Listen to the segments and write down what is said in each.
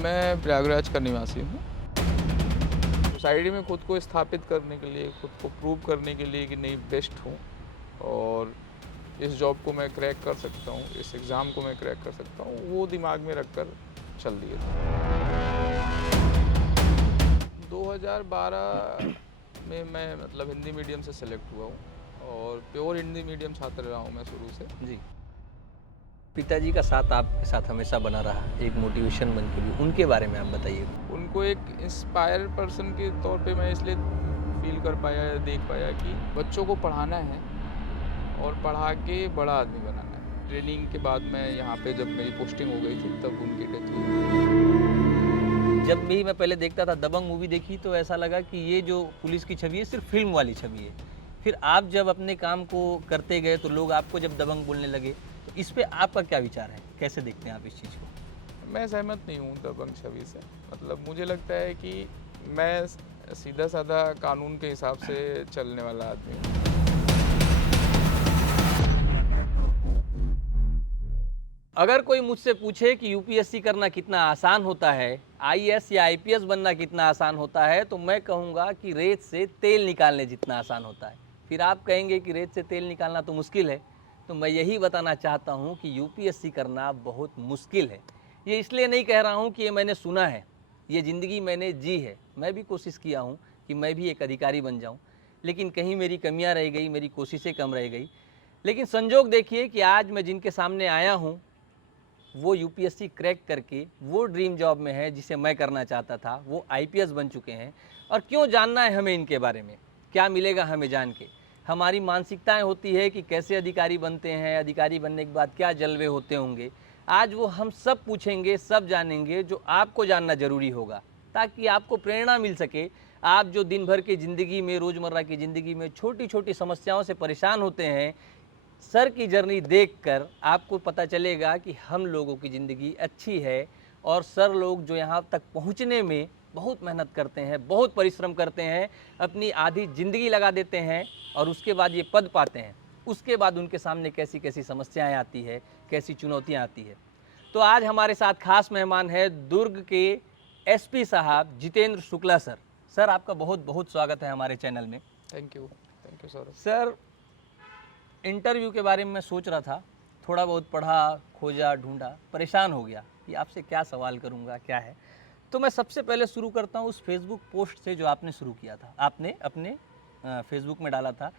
मैं प्रयागराज का निवासी हूँ। सोसाइटी में खुद को स्थापित करने के लिए, खुद को प्रूव करने के लिए कि नहीं बेस्ट हूँ और इस जॉब को मैं क्रैक कर सकता हूँ, इस एग्ज़ाम को मैं क्रैक कर सकता हूँ, वो दिमाग में रखकर चल दिए थे। 2012 में मैं मतलब हिंदी मीडियम से सेलेक्ट हुआ हूँ और प्योर हिंदी मीडियम छात्र रहा हूँ मैं शुरू से। जी। पिताजी का साथ आपके साथ हमेशा बना रहा, एक मोटिवेशन बन के भी, उनके बारे में आप बताइए? उनको एक इंस्पायर पर्सन के तौर पे मैं इसलिए फील कर पाया या देख पाया कि बच्चों को पढ़ाना है और पढ़ा के बड़ा आदमी बनाना है। ट्रेनिंग के बाद मैं यहाँ पे जब मेरी पोस्टिंग हो गई थी तब उनकी डेथ हुई। जब भी मैं पहले देखता था दबंग मूवी देखी तो ऐसा लगा कि ये जो पुलिस की छवि है सिर्फ फिल्म वाली छवि है। फिर आप जब अपने काम को करते गए तो लोग आपको जब दबंग बोलने लगे, तो इस पे आपका क्या विचार है? कैसे देखते हैं आप इस चीज़ को? मैं सहमत नहीं हूँ दबंग छवि से। मतलब मुझे लगता है कि मैं सीधा साधा कानून के हिसाब से चलने वाला आदमी हूँ। अगर कोई मुझसे पूछे कि यूपीएससी करना कितना आसान होता है, आईएएस या आईपीएस बनना कितना आसान होता है, तो मैं कहूँगा कि रेत से तेल निकालने जितना आसान होता है। फिर आप कहेंगे कि रेत से तेल निकालना तो मुश्किल है, तो मैं यही बताना चाहता हूँ कि यूपीएससी करना बहुत मुश्किल है। ये इसलिए नहीं कह रहा हूँ कि ये मैंने सुना है, ये ज़िंदगी मैंने जी है। मैं भी कोशिश किया हूँ कि मैं भी एक अधिकारी बन जाऊँ, लेकिन कहीं मेरी कमियाँ रह गई, मेरी कोशिशें कम रह गई। लेकिन संजोग देखिए कि आज मैं जिनके सामने आया हूँ, वो यूपीएससी क्रैक करके वो ड्रीम जॉब में है जिसे मैं करना चाहता था, वो आईपीएस बन चुके हैं। और क्यों जानना है हमें इनके बारे में, क्या मिलेगा हमें जान के? हमारी मानसिकताएं होती है कि कैसे अधिकारी बनते हैं, अधिकारी बनने के बाद क्या जलवे होते होंगे। आज वो हम सब पूछेंगे, सब जानेंगे जो आपको जानना ज़रूरी होगा, ताकि आपको प्रेरणा मिल सके। आप जो दिन भर की ज़िंदगी में, रोज़मर्रा की ज़िंदगी में छोटी छोटी समस्याओं से परेशान होते हैं, सर की जर्नी देखकर आपको पता चलेगा कि हम लोगों की ज़िंदगी अच्छी है। और सर लोग जो यहाँ तक पहुँचने में बहुत मेहनत करते हैं, बहुत परिश्रम करते हैं, अपनी आधी ज़िंदगी लगा देते हैं और उसके बाद ये पद पाते हैं। उसके बाद उनके सामने कैसी-कैसी समस्याएँ आती है, कैसी चुनौतियाँ आती है। तो आज हमारे साथ खास मेहमान है दुर्ग के एसपी साहब जितेंद्र शुक्ला सर। सर आपका बहुत-बहुत स्वागत है हमारे चैनल में। Thank you Saurabh. Sir, interview के बारे में मैं सोच रहा था, थोड़ा बहुत पढ़ा, खोजा, ढूँढा, परेशान हो गया कि आपसे क्या सवाल करूँगा, क्या है? तो मैं सबसे पहले शुरू करता हूँ उस फ़ेसबुक पोस्ट से जो आपने शुरू किया था। आपने अपने फ़ेसबुक में डाला था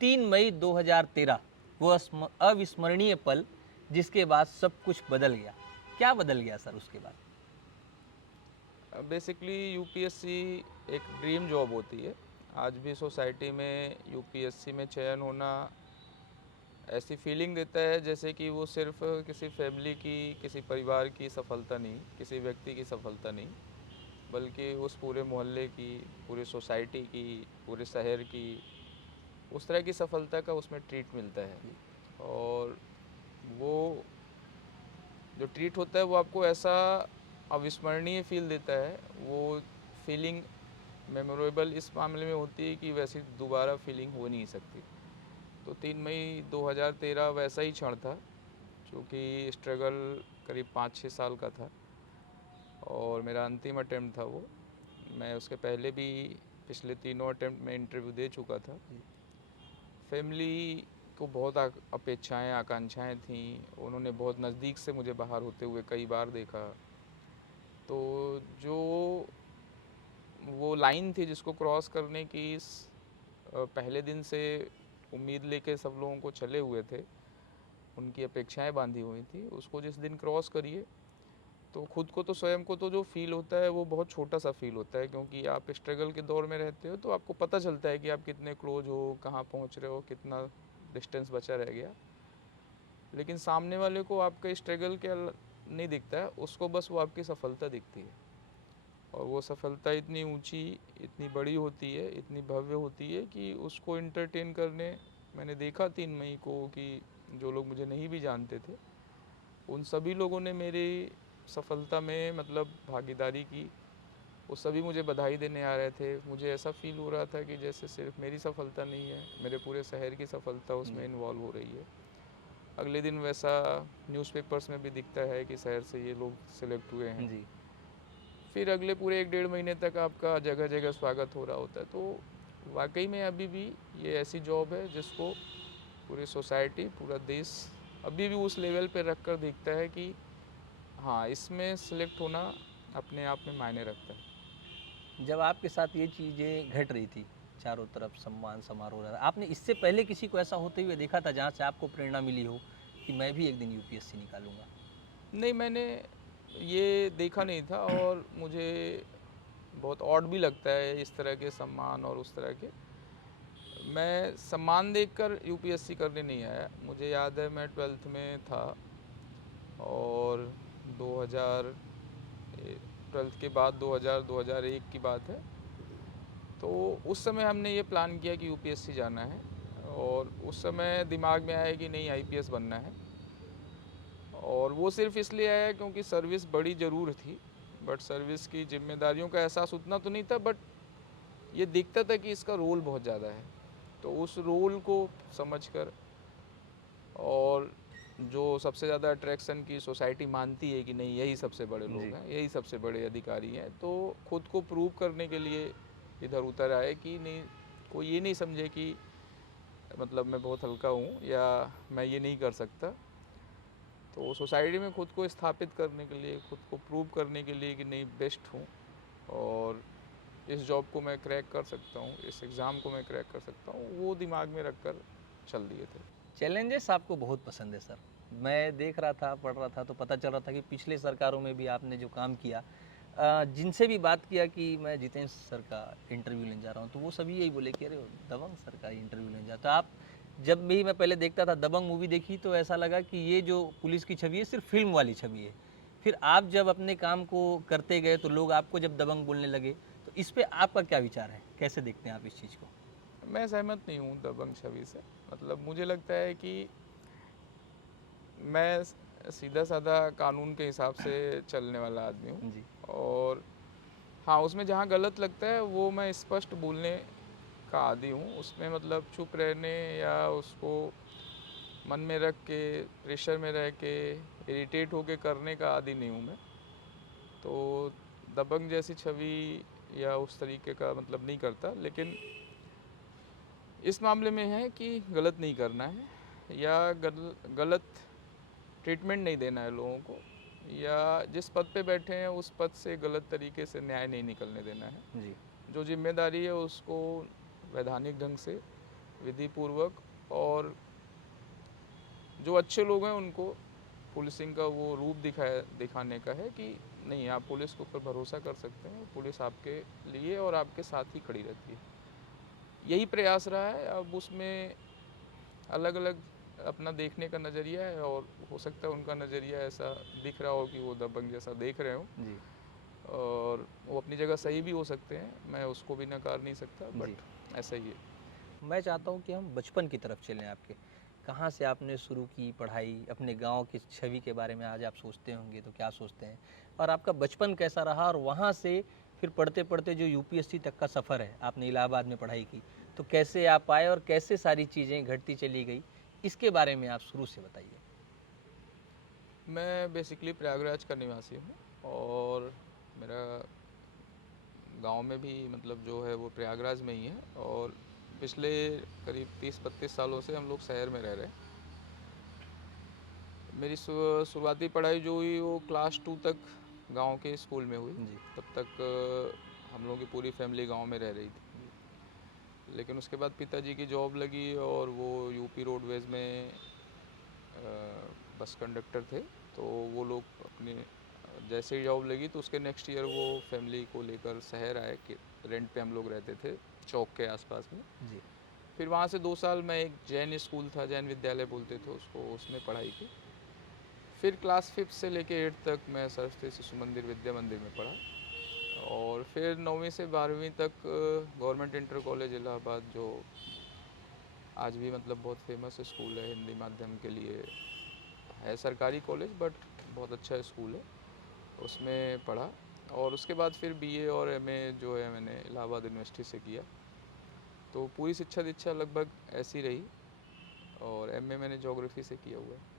3 मई 2013, वो अविस्मरणीय पल जिसके बाद सब कुछ बदल गया। क्या बदल गया सर उसके बाद? बेसिकली यूपीएससी एक ड्रीम जॉब होती है। आज भी सोसाइटी में यूपीएससी में चयन होना ऐसी फीलिंग देता है जैसे कि वो सिर्फ किसी फैमिली की, किसी परिवार की सफलता नहीं, किसी व्यक्ति की सफलता नहीं, बल्कि उस पूरे मोहल्ले की, पूरी सोसाइटी की, पूरे शहर की, उस तरह की सफलता का उसमें ट्रीट मिलता है। और वो जो ट्रीट होता है वो आपको ऐसा अविस्मरणीय फील देता है। वो फीलिंग मेमोरेबल इस मामले में होती है कि वैसी दोबारा फीलिंग हो नहीं सकती। तो 3 मई 2013 वैसा ही क्षण था, चूँकि स्ट्रगल करीब 5-6 साल का था और मेरा अंतिम अटेम्प्ट था वो। मैं उसके पहले भी पिछले तीनों अटेम्प्ट में इंटरव्यू दे चुका था। फैमिली को बहुत अपेक्षाएं, आकांक्षाएं थीं। उन्होंने बहुत नज़दीक से मुझे बाहर होते हुए कई बार देखा। तो जो वो लाइन थी जिसको क्रॉस करने की पहले दिन से उम्मीद लेके सब लोगों को चले हुए थे, उनकी अपेक्षाएं बांधी हुई थी, उसको जिस दिन क्रॉस करिए तो खुद को तो, स्वयं को तो जो फील होता है वो बहुत छोटा सा फील होता है, क्योंकि आप स्ट्रगल के दौर में रहते हो तो आपको पता चलता है कि आप कितने क्लोज हो, कहाँ पहुँच रहे हो, कितना डिस्टेंस बचा रह गया। लेकिन सामने वाले को आपका स्ट्रगल क्या नहीं दिखता है, उसको बस वो आपकी सफलता दिखती है। और वो सफलता इतनी ऊंची, इतनी बड़ी होती है, इतनी भव्य होती है कि उसको एंटरटेन करने मैंने देखा 3 मई को कि जो लोग मुझे नहीं भी जानते थे, उन सभी लोगों ने मेरी सफलता में मतलब भागीदारी की। वो सभी मुझे बधाई देने आ रहे थे। मुझे ऐसा फील हो रहा था कि जैसे सिर्फ मेरी सफलता नहीं है, मेरे पूरे शहर की सफलता उसमें इन्वॉल्व हो रही है। अगले दिन वैसा न्यूज़पेपर्स में भी दिखता है कि शहर से ये लोग सिलेक्ट हुए हैं। जी। फिर अगले पूरे 1 डेढ़ महीने तक आपका जगह जगह स्वागत हो रहा होता है। तो वाकई में अभी भी ये ऐसी जॉब है जिसको पूरी सोसाइटी, पूरा देश अभी भी उस लेवल पे रख कर देखता है कि हाँ, इसमें सेलेक्ट होना अपने आप में मायने रखता है। जब आपके साथ ये चीज़ें घट रही थी, चारों तरफ सम्मान समारोह रहा, आपने इससे पहले किसी को ऐसा होते हुए देखा था जहाँ से आपको प्रेरणा मिली हो कि मैं भी एक दिन यूपीएससी निकालूंगा? नहीं, मैंने ये देखा नहीं था और मुझे बहुत ऑड भी लगता है इस तरह के सम्मान और उस तरह के। मैं सम्मान देखकर यूपीएससी करने नहीं आया। मुझे याद है मैं 12th में था और 2000 12th के बाद 2001 की बात है। तो उस समय हमने ये प्लान किया कि यूपीएससी जाना है और उस समय दिमाग में आया कि नहीं, आईपीएस बनना है। और वो सिर्फ इसलिए आया क्योंकि सर्विस बड़ी ज़रूर थी, बट सर्विस की जिम्मेदारियों का एहसास उतना तो नहीं था, बट ये दिखता था कि इसका रोल बहुत ज़्यादा है। तो उस रोल को समझकर और जो सबसे ज़्यादा अट्रैक्शन की सोसाइटी मानती है कि नहीं, यही सबसे बड़े लोग जी। हैं, यही सबसे बड़े अधिकारी हैं, तो खुद को प्रूव करने के लिए इधर उतर आए कि नहीं, कोई ये नहीं समझे कि मतलब मैं बहुत हल्का हूँ या मैं ये नहीं कर सकता। तो सोसाइटी में खुद को स्थापित करने के लिए, खुद को प्रूव करने के लिए कि नहीं, बेस्ट हूँ और इस जॉब को मैं क्रैक कर सकता हूँ, इस एग्ज़ाम को मैं क्रैक कर सकता हूँ, वो दिमाग में रख कर चल दिए थे। चैलेंजेस आपको बहुत पसंद है सर। मैं देख रहा था, पढ़ रहा था तो पता चल रहा था कि पिछले सरकारों में भी आपने जो काम किया, जिनसे भी बात किया कि मैं जितेंद्र सर का इंटरव्यू लेने जा रहा हूँ, तो वो सभी यही बोले कि अरे दबंग सर का इंटरव्यू लेने जा, तो आप जब भी मैं पहले देखता था दबंग मूवी देखी तो ऐसा लगा कि ये जो पुलिस की छवि है सिर्फ फिल्म वाली छवि है। फिर आप जब अपने काम को करते गए तो लोग आपको जब दबंग बोलने लगे, तो इस पे आपका क्या विचार है, कैसे देखते हैं आप इस चीज़ को? मैं सहमत नहीं हूँ दबंग छवि से। मतलब मुझे लगता है कि मैं सीधा साधा कानून के हिसाब से चलने वाला आदमी हूँ जी। और हाँ, उसमें जहाँ गलत लगता है वो मैं स्पष्ट बोलने का आदी हूँ। उसमें मतलब चुप रहने या उसको मन में रख के, प्रेशर में रह के, इरिटेट होके करने का आदी नहीं हूँ मैं। तो दबंग जैसी छवि या उस तरीके का मतलब नहीं करता, लेकिन इस मामले में है कि गलत नहीं करना है या गलत ट्रीटमेंट नहीं देना है लोगों को, या जिस पद पे बैठे हैं उस पद से गलत तरीके से न्याय नहीं निकलने देना है। जी। जो जिम्मेदारी है उसको वैधानिक ढंग से, विधि पूर्वक, और जो अच्छे लोग हैं उनको पुलिसिंग का वो रूप दिखाने का है कि नहीं, आप पुलिस के ऊपर भरोसा कर सकते हैं, पुलिस आपके लिए और आपके साथ ही खड़ी रहती है। यही प्रयास रहा है। अब उसमें अलग अलग अपना देखने का नज़रिया है और हो सकता है उनका नज़रिया ऐसा दिख रहा हो कि वो दबंग जैसा देख रहे हो, जी। और वो अपनी जगह सही भी हो सकते हैं, मैं उसको भी नकार नहीं सकता, जी। बट ऐसा ही है। मैं चाहता हूँ कि हम बचपन की तरफ चलें आपके। कहाँ से आपने शुरू की पढ़ाई? अपने गाँव की छवि के बारे में आज आप सोचते होंगे तो क्या सोचते हैं? और आपका बचपन कैसा रहा, और वहाँ से फिर पढ़ते-पढ़ते जो यूपीएससी तक का सफ़र है, आपने इलाहाबाद में पढ़ाई की, तो कैसे आप आए और कैसे सारी चीज़ें घटती चली गई? इसके बारे में आप शुरू से बताइए। मैं बेसिकली प्रयागराज का निवासी हूँ और मेरा गांव में भी मतलब जो है वो प्रयागराज में ही है, और पिछले करीब 30-32 सालों से हम लोग शहर में रह रहे हैं। मेरी शुरुआती पढ़ाई जो हुई वो क्लास 2 तक गांव के स्कूल में हुई। जी। तब तक हम लोगों की पूरी फैमिली गांव में रह रही थी। लेकिन उसके बाद पिताजी की जॉब लगी और वो यूपी रोडवेज़ में बस कंडक्टर थे। तो वो लोग अपने जैसे ही जॉब लगी तो उसके नेक्स्ट ईयर वो फैमिली को लेकर शहर आए कि रेंट पे हम लोग रहते थे चौक के आसपास में। जी। फिर वहाँ से 2 साल मैं एक जैन स्कूल था, जैन विद्यालय बोलते थे उसको, उसमें पढ़ाई की। फिर क्लास 5 से लेके 8 तक मैं सरस्वती शिशु मंदिर विद्या मंदिर में पढ़ा, और फिर 9वीं से 12वीं तक गवर्नमेंट इंटर कॉलेज इलाहाबाद, जो आज भी मतलब बहुत फेमस स्कूल है हिंदी माध्यम के लिए, है सरकारी कॉलेज बट बहुत अच्छा स्कूल है, उसमें पढ़ा। और उसके बाद फिर बीए और एमए जो है मैंने इलाहाबाद यूनिवर्सिटी से किया। तो पूरी शिक्षा दीक्षा लगभग ऐसी रही, और एमए मैंने ज्योग्राफी से किया हुआ है।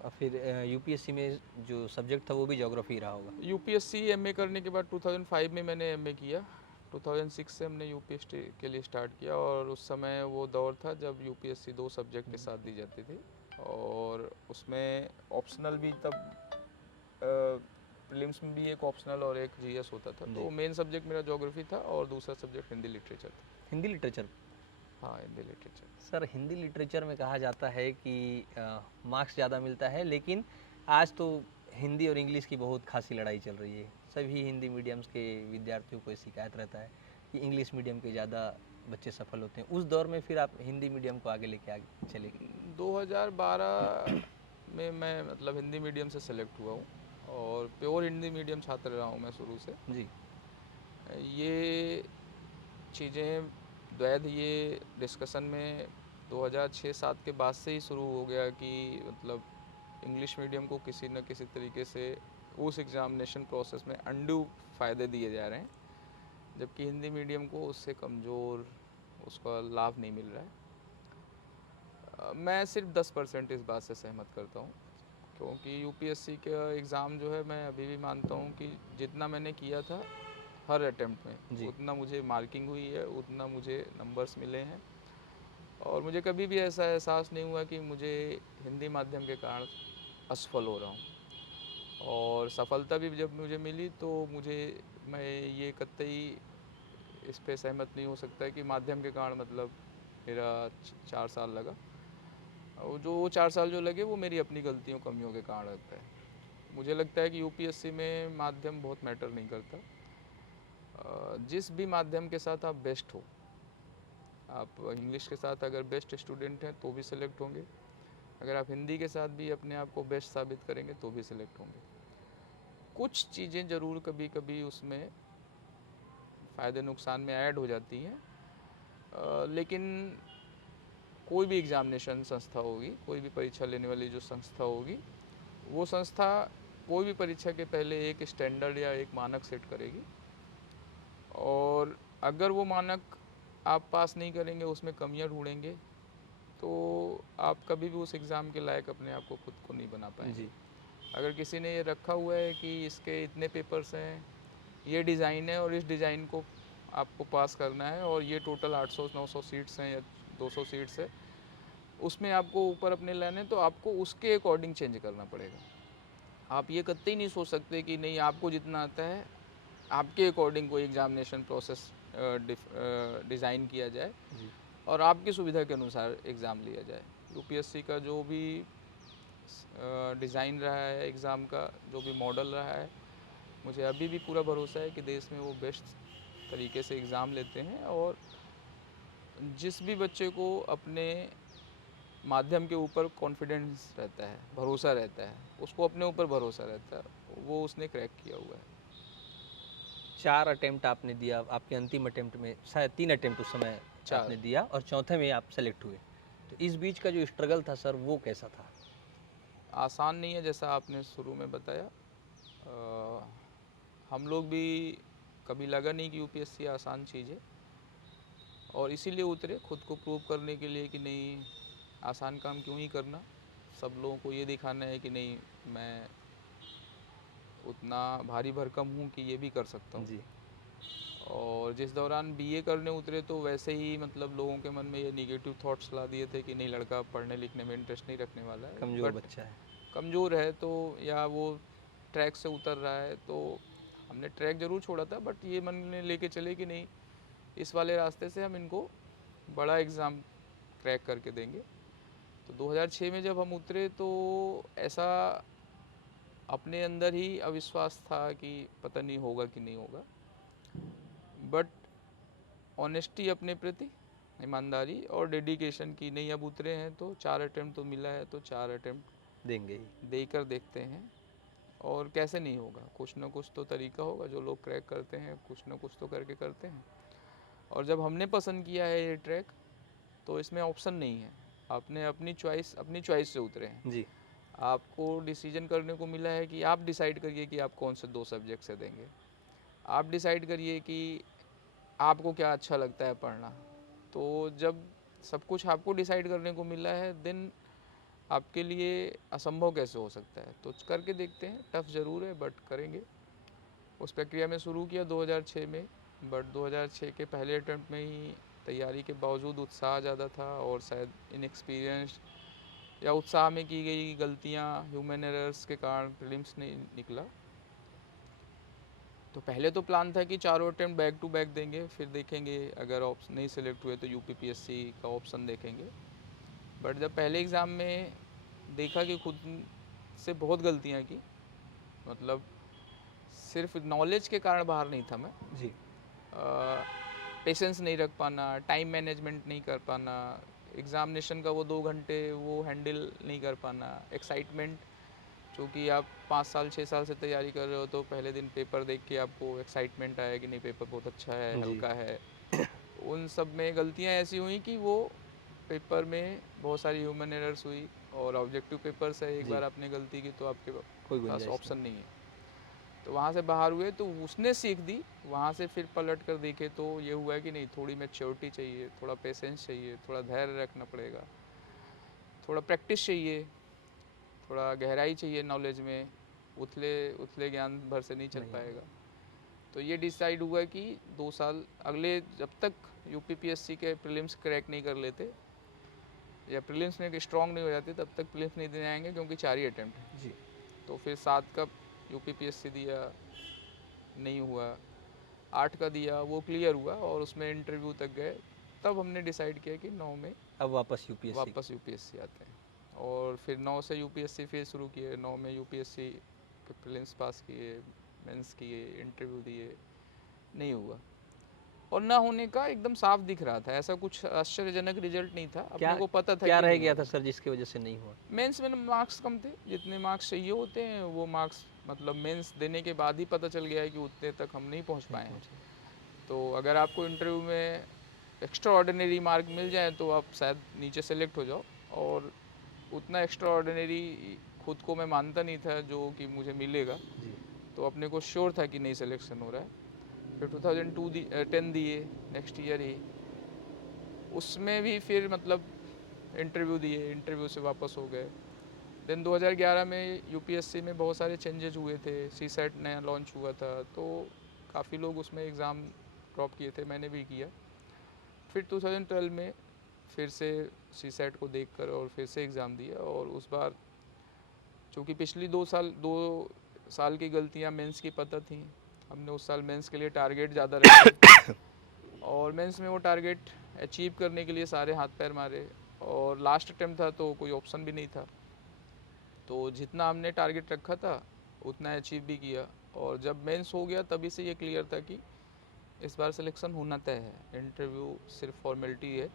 और फिर यूपीएससी में जो सब्जेक्ट था वो भी ज्योग्राफी रहा होगा। यूपीएससी एमए करने के बाद 2005 में मैंने एमए किया। 2006 से हमने यूपीएससी के लिए स्टार्ट किया, और उस समय वो दौर था जब यूपीएससी 2 सब्जेक्ट के साथ दी जाती थी, और उसमें ऑप्शनल भी तब प्रीलिम्स में भी एक ऑप्शनल और एक जीएस होता था। तो मेन सब्जेक्ट मेरा ज्योग्राफी था और दूसरा सब्जेक्ट हिंदी लिटरेचर था। हिंदी लिटरेचर। हाँ, Hindi literature. Sir Hindi literature में कहा जाता है कि मार्क्स ज़्यादा मिलता है, लेकिन आज तो हिंदी और इंग्लिश की बहुत खासी लड़ाई चल रही है। सभी हिंदी मीडियम्स के विद्यार्थियों को शिकायत रहता है कि इंग्लिश मीडियम के ज़्यादा बच्चे सफल होते हैं। उस दौर में फिर आप हिंदी मीडियम को आगे लेके आगे चले गए। 2012 में मैं मतलब हिंदी मीडियम से सेलेक्ट हुआ हूँ, और प्योर हिंदी मीडियम छात्र रहा हूँ मैं शुरू से। जी। ये चीज़ें द्वैध ये डिस्कशन में 2006-07 के बाद से ही शुरू हो गया कि मतलब इंग्लिश मीडियम को किसी न किसी तरीके से उस एग्ज़ामिनेशन प्रोसेस में अनड्यू फ़ायदे दिए जा रहे हैं, जबकि हिंदी मीडियम को उससे कमज़ोर उसका लाभ नहीं मिल रहा है। मैं सिर्फ 10% इस बात से सहमत करता हूँ, क्योंकि यूपीएससी का एग्ज़ाम जो है, मैं अभी भी मानता हूँ कि जितना मैंने किया था हर अटेम्प्ट में, उतना मुझे मार्किंग हुई है, उतना मुझे नंबर्स मिले हैं, और मुझे कभी भी ऐसा एहसास नहीं हुआ कि मुझे हिंदी माध्यम के कारण असफल हो रहा हूँ। और सफलता भी जब मुझे मिली तो मैं ये कतई इस पे सहमत नहीं हो सकता है कि माध्यम के कारण मतलब मेरा 4 साल लगा। और जो 4 साल जो लगे वो मेरी अपनी गलतियों कमियों के कारण लगता है। मुझे लगता है कि यूपीएससी में माध्यम बहुत मैटर नहीं करता। जिस भी माध्यम के साथ आप बेस्ट हो, आप इंग्लिश के साथ अगर बेस्ट स्टूडेंट हैं तो भी सिलेक्ट होंगे, अगर आप हिंदी के साथ भी अपने आप को बेस्ट साबित करेंगे तो भी सिलेक्ट होंगे। कुछ चीज़ें ज़रूर कभी कभी उसमें फ़ायदे नुकसान में ऐड हो जाती हैं, लेकिन कोई भी एग्ज़ामिनेशन संस्था होगी, कोई भी परीक्षा लेने वाली जो संस्था होगी, वो संस्था कोई भी परीक्षा के पहले एक स्टैंडर्ड या एक मानक सेट करेगी, और अगर वो मानक आप पास नहीं करेंगे, उसमें कमियां ढूंढेंगे, तो आप कभी भी उस एग्ज़ाम के लायक अपने आप को खुद को नहीं बना पाएंगे। अगर किसी ने ये रखा हुआ है कि इसके इतने पेपर्स हैं, ये डिज़ाइन है और इस डिज़ाइन को आपको पास करना है, और ये टोटल 800-900 सीट्स हैं या 200 सीट्स है, उसमें आपको ऊपर अपने लाने, तो आपको उसके अकॉर्डिंग चेंज करना पड़ेगा। आप ये कतई नहीं सोच सकते कि नहीं, आपको जितना आता है आपके अकॉर्डिंग कोई एग्ज़ामिनेशन प्रोसेस डिज़ाइन किया जाए और आपकी सुविधा के अनुसार एग्ज़ाम लिया जाए। यूपीएससी का जो भी डिज़ाइन रहा है एग्ज़ाम का, जो भी मॉडल रहा है, मुझे अभी भी पूरा भरोसा है कि देश में वो बेस्ट तरीके से एग्ज़ाम लेते हैं, और जिस भी बच्चे को अपने माध्यम के ऊपर कॉन्फिडेंस रहता है, भरोसा रहता है, उसको अपने ऊपर भरोसा रहता है, वो उसने क्रैक किया हुआ है। 4 अटेम्प्ट आपने दिया, आपके अंतिम अटेम्प्ट में शायद 3 अटेम्प्ट उस समय आपने दिया और चौथे में आप सेलेक्ट हुए। तो इस बीच का जो स्ट्रगल था सर, वो कैसा था? आसान नहीं है, जैसा आपने शुरू में बताया। हम लोग भी कभी लगा नहीं कि यूपीएससी आसान चीज़ है, और इसीलिए उतरे खुद को प्रूव करने के लिए कि नहीं, आसान काम क्यों ही करना, सब लोगों को ये दिखाना है कि नहीं, मैं उतना भारी भरकम हूँ कि ये भी कर सकता हूँ। जी। और जिस दौरान बीए करने उतरे तो वैसे ही मतलब लोगों के मन में ये निगेटिव थॉट्स ला दिए थे कि नहीं, लड़का पढ़ने लिखने में इंटरेस्ट नहीं रखने वाला है, कमज़ोर बच्चा है। कमज़ोर है, तो या वो ट्रैक से उतर रहा है। तो हमने ट्रैक ज़रूर छोड़ा था, बट ये मन में लेके चले कि नहीं, इस वाले रास्ते से हम इनको बड़ा एग्ज़ाम क्रैक करके देंगे। तो 2006 में जब हम उतरे तो ऐसा अपने अंदर ही अविश्वास था कि पता नहीं होगा कि नहीं होगा, बट ऑनेस्टी अपने प्रति, ईमानदारी और डेडिकेशन की, नहीं अब उतरे हैं तो 4 अटेम्प्ट तो मिला है, तो 4 अटेम्प्ट देंगे ही। देकर देखते हैं, और कैसे नहीं होगा, कुछ ना कुछ तो तरीका होगा। जो लोग क्रैक करते हैं कुछ ना कुछ तो करके करते हैं, और जब हमने पसंद किया है ये ट्रैक, तो इसमें ऑप्शन नहीं है, आपने अपनी चॉइस से उतरे हैं। जी। आपको डिसीजन करने को मिला है कि आप डिसाइड करिए कि आप कौन से 2 सब्जेक्ट से देंगे, आप डिसाइड करिए कि आपको क्या अच्छा लगता है पढ़ना। तो जब सब कुछ आपको डिसाइड करने को मिला है, देन आपके लिए असंभव कैसे हो सकता है। तो करके देखते हैं, टफ ज़रूर है बट करेंगे। उस प्रक्रिया में शुरू किया 2006 में, बट 2006 के पहले अटेम्प्ट में ही तैयारी के बावजूद उत्साह ज़्यादा था और शायद इनएक्सपीरियंस या उत्साह में की गई गलतियाँ, ह्यूमन एरर्स के कारण प्रीलिम्स नहीं निकला। तो पहले तो प्लान था कि चारों अटेम्प्ट बैक टू बैक देंगे, फिर देखेंगे अगर ऑप्शन नहीं सेलेक्ट हुए तो यूपीपीएससी का ऑप्शन देखेंगे। बट जब पहले एग्ज़ाम में देखा कि खुद से बहुत गलतियाँ की, मतलब सिर्फ नॉलेज के कारण बाहर नहीं था मैं, जी। पेशेंस नहीं रख पाना, टाइम मैनेजमेंट नहीं कर पाना, एग्ज़ामिनेशन का वो 2 घंटे वो हैंडल नहीं कर पाना, एक्साइटमेंट, क्योंकि आप 5 साल 6 साल से तैयारी कर रहे हो तो पहले दिन पेपर देख के आपको एक्साइटमेंट आया कि नहीं पेपर बहुत अच्छा है, जी। हल्का है। उन सब में गलतियाँ ऐसी हुई कि वो पेपर में बहुत सारी ह्यूमन एरर्स हुई, और ऑब्जेक्टिव पेपर्स है, एक जी। बार आपने गलती की तो आपके कोई पास गुंजाइश ऑप्शन नहीं है। तो वहाँ से बाहर हुए तो उसने सीख दी, वहाँ से फिर पलट कर देखे तो ये हुआ कि नहीं, थोड़ी मैच्योरिटी चाहिए, थोड़ा पेशेंस चाहिए, थोड़ा धैर्य रखना पड़ेगा, थोड़ा प्रैक्टिस चाहिए, थोड़ा गहराई चाहिए नॉलेज में, उथले उथले ज्ञान भर से नहीं चल नहीं। पाएगा। तो ये डिसाइड हुआ कि 2 साल अगले, जब तक यूपीपीएससी के प्रीलिम्स क्रैक नहीं कर लेते या प्रीलिम्स में स्ट्रॉन्ग नहीं हो जाते तब तक प्रीलिम्स नहीं देने आएंगे, क्योंकि 4 ही अटैम्प्ट है। जी। तो फिर 7 का यूपीपीएससी दिया, नहीं हुआ, 8 का दिया, वो क्लियर हुआ और उसमें इंटरव्यू तक गए। तब हमने डिसाइड किया कि 9 में अब वापस यूपीएससी। वापस यूपीएससी आते हैं, और फिर 9 से यूपीएससी फिर शुरू किए। 9 में यूपीएससी के प्रीलिम्स पास किए, मेंस किए, इंटरव्यू दिए, नहीं हुआ। और ना होने का एकदम साफ दिख रहा था, ऐसा कुछ आश्चर्यजनक रिजल्ट नहीं था, क्या अपने को पता था क्या कि रह नहीं गया था होगा। सर जिसकी वजह से नहीं हुआ? मेंस में मार्क्स कम थे, जितने मार्क्स चाहिए होते हैं वो मार्क्स, मतलब मेंस देने के बाद ही पता चल गया है कि उतने तक हम नहीं पहुंच नहीं पाए हैं। पहुंचे। तो अगर आपको इंटरव्यू में एक्स्ट्रा ऑर्डिनरी मार्क मिल जाए तो आप शायद नीचे सेलेक्ट हो जाओ, और उतना एक्स्ट्रा ऑर्डिनरी खुद को मैं मानता नहीं था जो कि मुझे मिलेगा। जी। तो अपने को श्योर था कि नहीं सिलेक्शन हो रहा है। फिर 2010 दिए, नेक्स्ट ईयर ही, उसमें भी फिर मतलब इंटरव्यू दिए, इंटरव्यू से वापस हो गए। देन 2011 में यूपीएससी में बहुत सारे चेंजेस हुए थे, सी सेट नया लॉन्च हुआ था, तो काफ़ी लोग उसमें एग्ज़ाम ड्रॉप किए थे, मैंने भी किया। फिर 2012 में फिर से सी सेट को देखकर और फिर से एग्ज़ाम दिया, और उस बार चूँकि पिछली 2 साल की गलतियाँ मेंस की पता थी, हमने उस साल मेंस के लिए टारगेट ज़्यादा रखे, और मेंस में वो टारगेट अचीव करने के लिए सारे हाथ पैर मारे, और लास्ट अटेम्प्ट था तो कोई ऑप्शन भी नहीं था। तो जितना हमने टारगेट रखा था उतना अचीव भी किया, और जब मेंस हो गया तभी से ये क्लियर था कि इस बार सिलेक्शन होना तय है। इंटरव्यू सिर्फ फॉर्मेलिटी है,